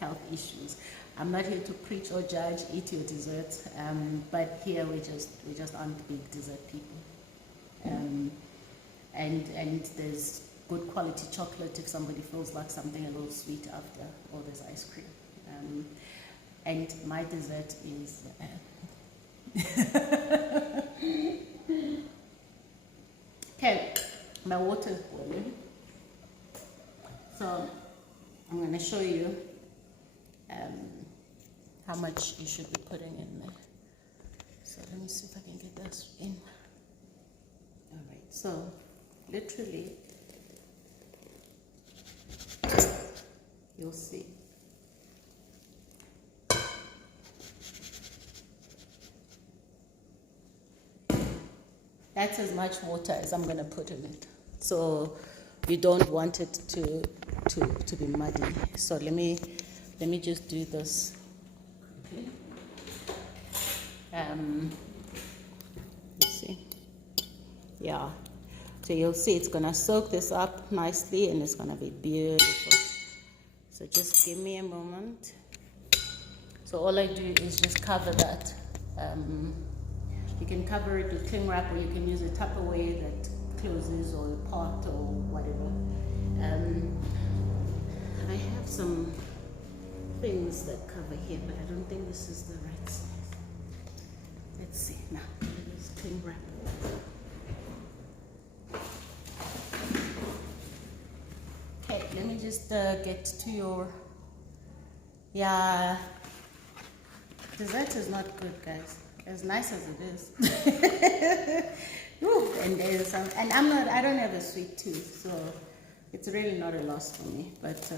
health issues. I'm not here to preach or judge. Eat your dessert, but here we just aren't big dessert people. And there's good quality chocolate if somebody feels like something a little sweet after, or there's ice cream. And my dessert is. Okay, my water is boiling, so I'm going to show you how much you should be putting in there. So let me see if I can get this in. All right, so literally you'll see. That's as much water as I'm going to put in it. So you don't want it to be muddy. So let me just do this. Okay. You see? Yeah. So you'll see it's going to soak this up nicely, and it's going to be beautiful. So just give me a moment. So all I do is just cover that. You can cover it with cling wrap, or you can use a Tupperware that closes, or a pot, or whatever. I have some things that cover here, but I don't think this is the right size. Let's see now. Let's cling wrap. Okay, let me just get to your. Yeah, dessert is not good, guys. As nice as it is. Ooh, and there's some, and I don't have a sweet tooth, so it's really not a loss for me. But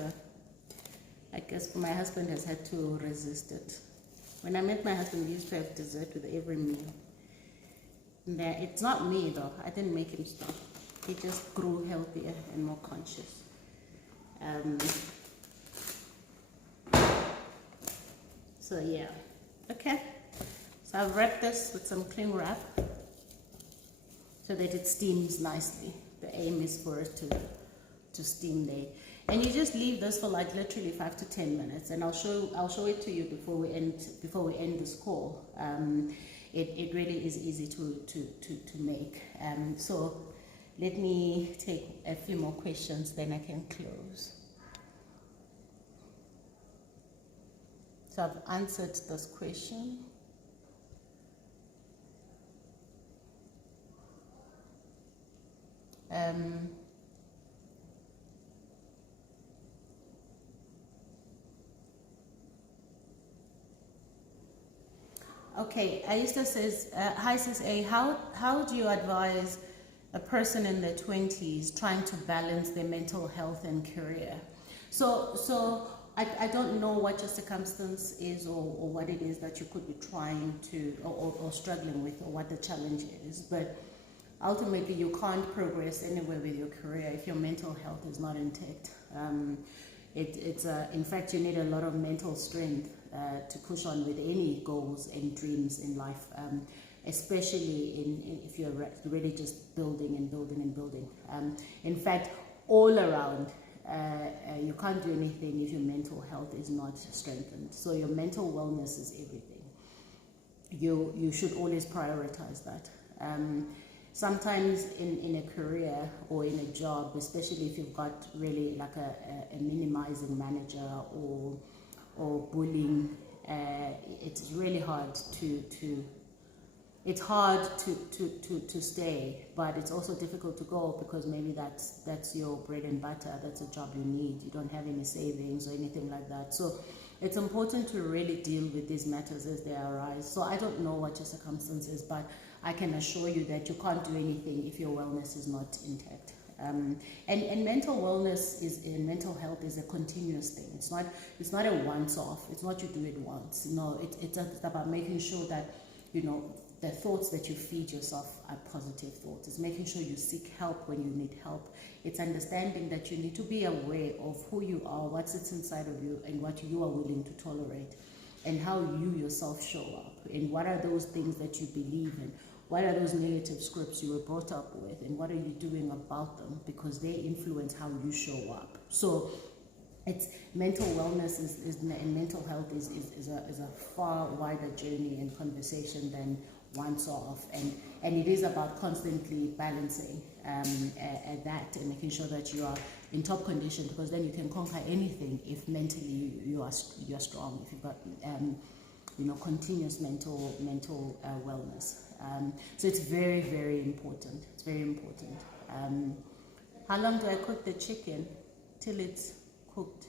I guess my husband has had to resist it. When I met my husband, we used to have dessert with every meal. It's not me though. I didn't make him stop. He just grew healthier and more conscious. So yeah, okay. So I've wrapped this with some cling wrap so that it steams nicely. The aim is for it to steam there. And you just leave this for like literally 5 to 10 minutes, and I'll show it to you before we end this call. It really is easy to make. So let me take a few more questions, then I can close. So I've answered this question. Okay, Aista says, hi sis A, how do you advise a person in their 20s trying to balance their mental health and career? So I don't know what your circumstance is, or what it is that you could be trying to, or struggling with, or what the challenge is, but ultimately you can't progress anywhere with your career if your mental health is not intact. In fact, you need a lot of mental strength to push on with any goals and dreams in life, especially if you're really just building and building and building. In fact, all around, you can't do anything if your mental health is not strengthened. So your mental wellness is everything. You should always prioritize that. sometimes in a career or in a job, especially if you've got really like a minimizing manager or bullying, it's really hard it's hard to stay, but it's also difficult to go because maybe that's your bread and butter, that's a job you need, you don't have any savings or anything like that. So it's important to really deal with these matters as they arise. So I don't know what your circumstances, but I can assure you that you can't do anything if your wellness is not intact. And mental wellness and mental health is a continuous thing. It's not a once-off. It's not you do it once. No, it's about making sure that, you know, the thoughts that you feed yourself are positive thoughts. It's making sure you seek help when you need help. It's understanding that you need to be aware of who you are, what sits inside of you, and what you are willing to tolerate, and how you yourself show up, and what are those things that you believe in, what are those negative scripts you were brought up with, and what are you doing about them, because they influence how you show up. So it's mental wellness and mental health is a far wider journey and conversation than once off, and it is about constantly balancing that and making sure that you are in top condition, because then you can conquer anything if mentally you are strong, if you've got you know, continuous mental wellness. So it's very, very important. It's very important. How long do I cook the chicken? Till it's cooked.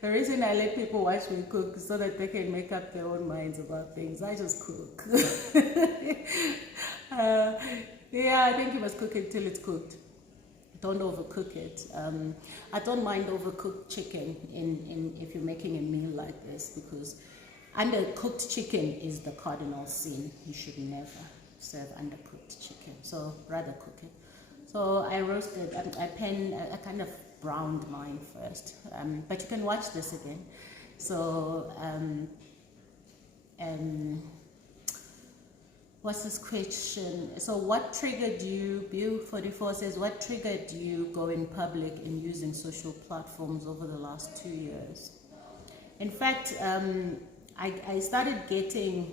The reason I let people watch me cook is so that they can make up their own minds about things. I just cook. Yeah, I think you must cook it till it's cooked. Don't overcook it. I don't mind overcooked chicken if you're making a meal like this, because undercooked chicken is the cardinal sin. You should never serve undercooked chicken. So rather cook it. So I roasted, I kind of browned mine first, but you can watch this again. So, what's this question? So what triggered you, Bill44 says, what triggered you going public and using social platforms over the last 2 years? In fact, I started getting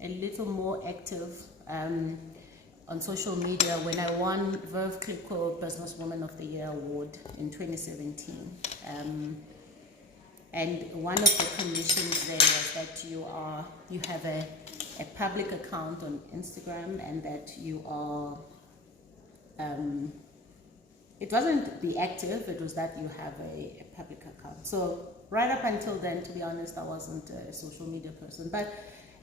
a little more active on social media when I won Verve Clico Businesswoman of the Year award in 2017. And one of the conditions there was that you have a public account on Instagram, and that you are, it wasn't be active, it was that you have a public account. So right up until then, to be honest, I wasn't a social media person.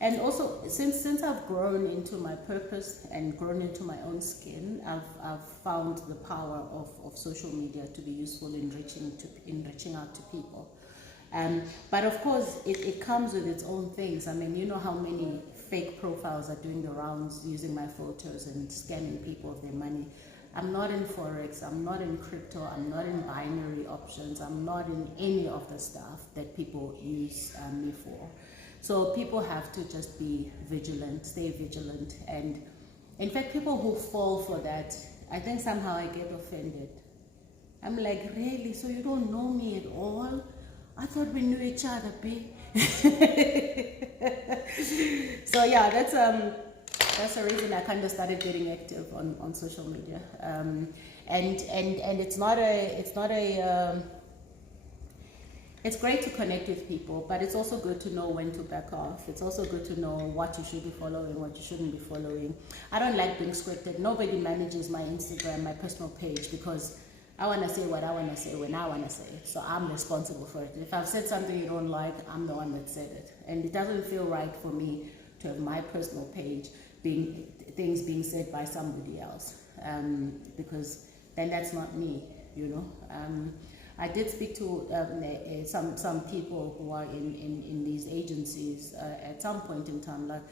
And also, since I've grown into my purpose and grown into my own skin, I've found the power of social media to be useful in reaching out to people. But of course, it comes with its own things. I mean, you know how many fake profiles are doing the rounds using my photos and scamming people of their money. I'm not in Forex, I'm not in crypto, I'm not in binary options, I'm not in any of the stuff that people use me for. So people have to just be vigilant, stay vigilant. And in fact, people who fall for that, I think somehow I get offended. I'm like, really? So you don't know me at all? I thought we knew each other, B. So yeah, that's the reason I kind of started getting active on social media. And it's great to connect with people, but it's also good to know when to back off. It's also good to know what you should be following, what you shouldn't be following. I don't like being scripted. Nobody manages my Instagram, my personal page, because I want to say what I want to say when I want to say it. So I'm responsible for it. If I've said something you don't like, I'm the one that said it. And it doesn't feel right for me to have my personal page things being said by somebody else, because then that's not me, you know. I did speak to some people who are in these agencies at some point in time. Like,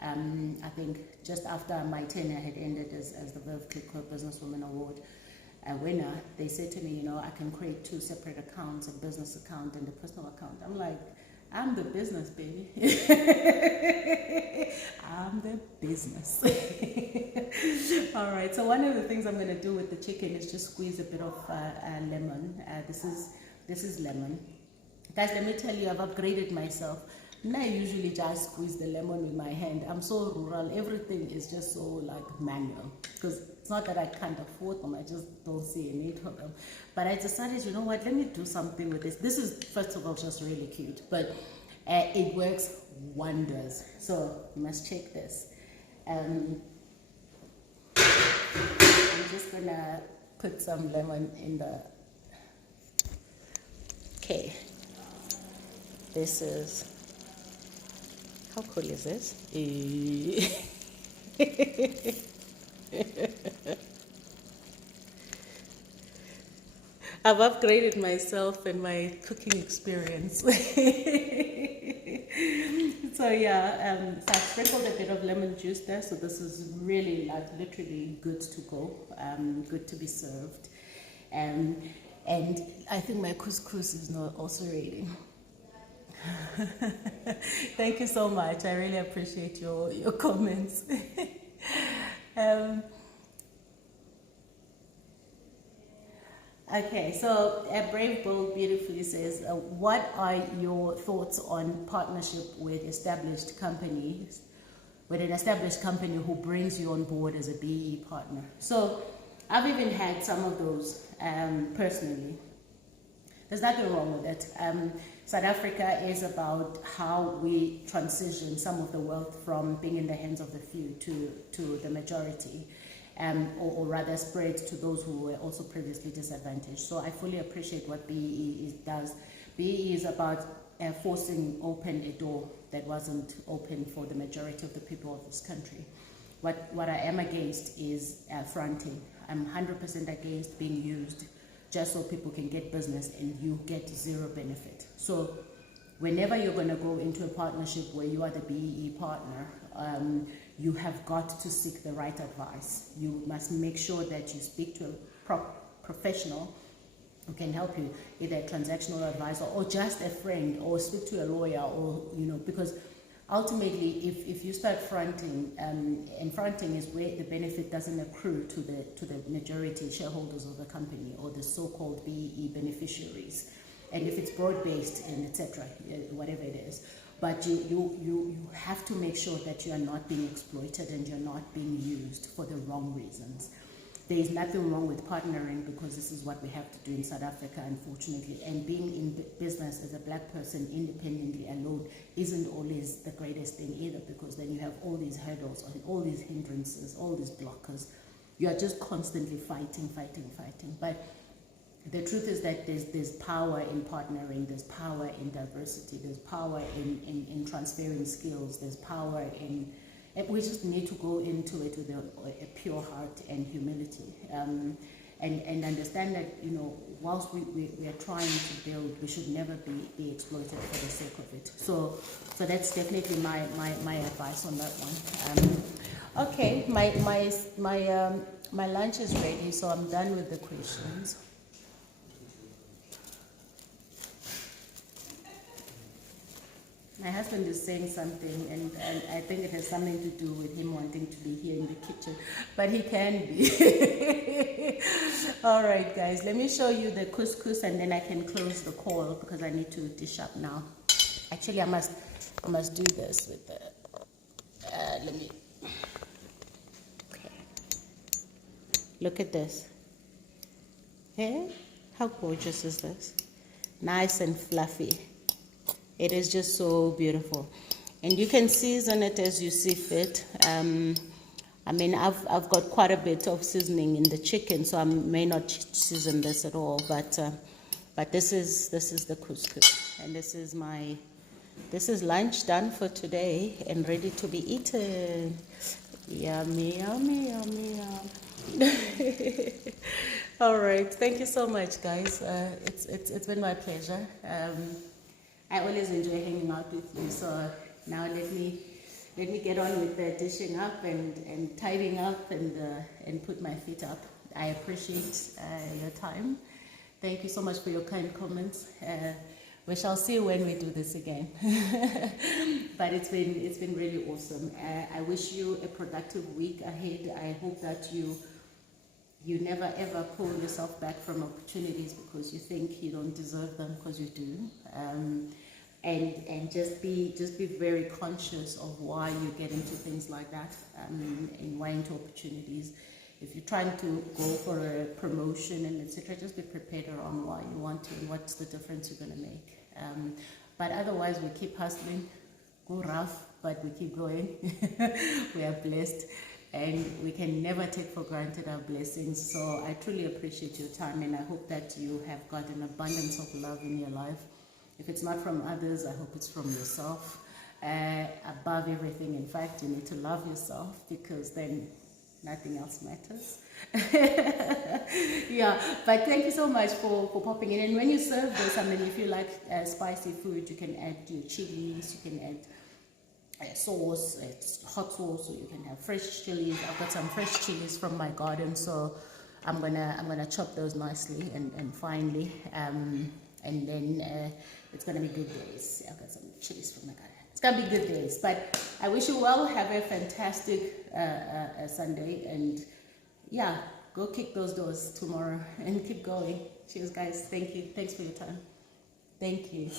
I think just after my tenure had ended as the Verve Clico Businesswoman Award winner, they said to me, you know, I can create 2 separate accounts, a business account and a personal account. I'm like, I'm the business, baby. I'm the business. All right, so one of the things I'm going to do with the chicken is just squeeze a bit of lemon. This is lemon. Guys, let me tell you, I've upgraded myself. And I usually just squeeze the lemon with my hand. I'm so rural. Everything is just so like manual. Because it's not that I can't afford them. I just don't see a need for them. But I decided, you know what? Let me do something with this. This is, first of all, just really cute. But it works wonders. So you must check this. I'm just going to put some lemon in the... Okay. This is... How cool is this? I've upgraded myself and my cooking experience. So yeah, so I've sprinkled a bit of lemon juice there. So this is really like literally good to go, good to be served. And I think my couscous is not also ready. Thank you so much. I really appreciate your comments. Okay, so Brave Bold beautifully says, what are your thoughts on partnership with established companies, with an established company who brings you on board as a BE partner? So I've even had some of those personally. There's nothing wrong with it. South Africa is about how we transition some of the wealth from being in the hands of the few to the majority, or rather spread to those who were also previously disadvantaged. So I fully appreciate what BEE does. BEE is about forcing open a door that wasn't open for the majority of the people of this country. What I am against is fronting. I'm 100% against being used just so people can get business and you get zero benefit. So whenever you're going to go into a partnership where you are the BEE partner, you have got to seek the right advice. You must make sure that you speak to a professional who can help you, either a transactional advisor or just a friend, or speak to a lawyer, or, you know, because ultimately, if you start fronting, and fronting is where the benefit doesn't accrue to the majority shareholders of the company or the so-called BEE beneficiaries, and if it's broad-based and etc., whatever it is, but you have to make sure that you are not being exploited and you're not being used for the wrong reasons. There is nothing wrong with partnering, because this is what we have to do in South Africa, unfortunately. And being in business as a black person independently alone isn't always the greatest thing either, because then you have all these hurdles and all these hindrances, all these blockers. You are just constantly fighting. But the truth is that there's power in partnering, there's power in diversity, there's power in transferring skills, there's power in... We just need to go into it with a pure heart and humility, and understand that, you know, whilst we are trying to build, we should never be exploited for the sake of it. So that's definitely my advice on that one. Okay, my lunch is ready, so I'm done with the questions. My husband is saying something, and I think it has something to do with him wanting to be here in the kitchen, but he can be. All right, guys, let me show you the couscous, and then I can close the call because I need to dish up now. Actually, I must do this with the. Let me. Okay. Look at this. Hey, how gorgeous is this? Nice and fluffy. It is just so beautiful, and you can season it as you see fit. I mean, I've got quite a bit of seasoning in the chicken, so I may not season this at all. But this is the couscous, and this is lunch done for today and ready to be eaten. Yummy, yummy, yummy, yum. All right, thank you so much, guys. It's been my pleasure. I always enjoy hanging out with you, so now let me get on with the dishing up and tidying up and put my feet up. I appreciate your time. Thank you so much for your kind comments. We shall see when we do this again. But it's been really awesome. I wish you a productive week ahead. I hope that you never ever pull yourself back from opportunities because you think you don't deserve them, because you do. and just be very conscious of why you get into things like that, and why into opportunities. If you're trying to go for a promotion and etc., just be prepared around why you want to and what's the difference you're going to make. But otherwise, we keep hustling, go rough, but we keep going. We are blessed, and we can never take for granted our blessings. So I truly appreciate your time, and I hope that you have got an abundance of love in your life. If it's not from others, I hope it's from yourself. Above everything, in fact, you need to love yourself, because then nothing else matters. Yeah, but thank you so much for popping in. And when you serve this, I mean, if you like spicy food, you can add your chilies, you can add sauce, hot sauce, or you can have fresh chilies. I've got some fresh chilies from my garden, so I'm gonna chop those nicely and finely, and then it's gonna be good days. I've got some chilies from my garden. It's gonna be good days. But I wish you well. Have a fantastic Sunday, and yeah, go kick those doors tomorrow and keep going. Cheers, guys. Thank you. Thanks for your time. Thank you.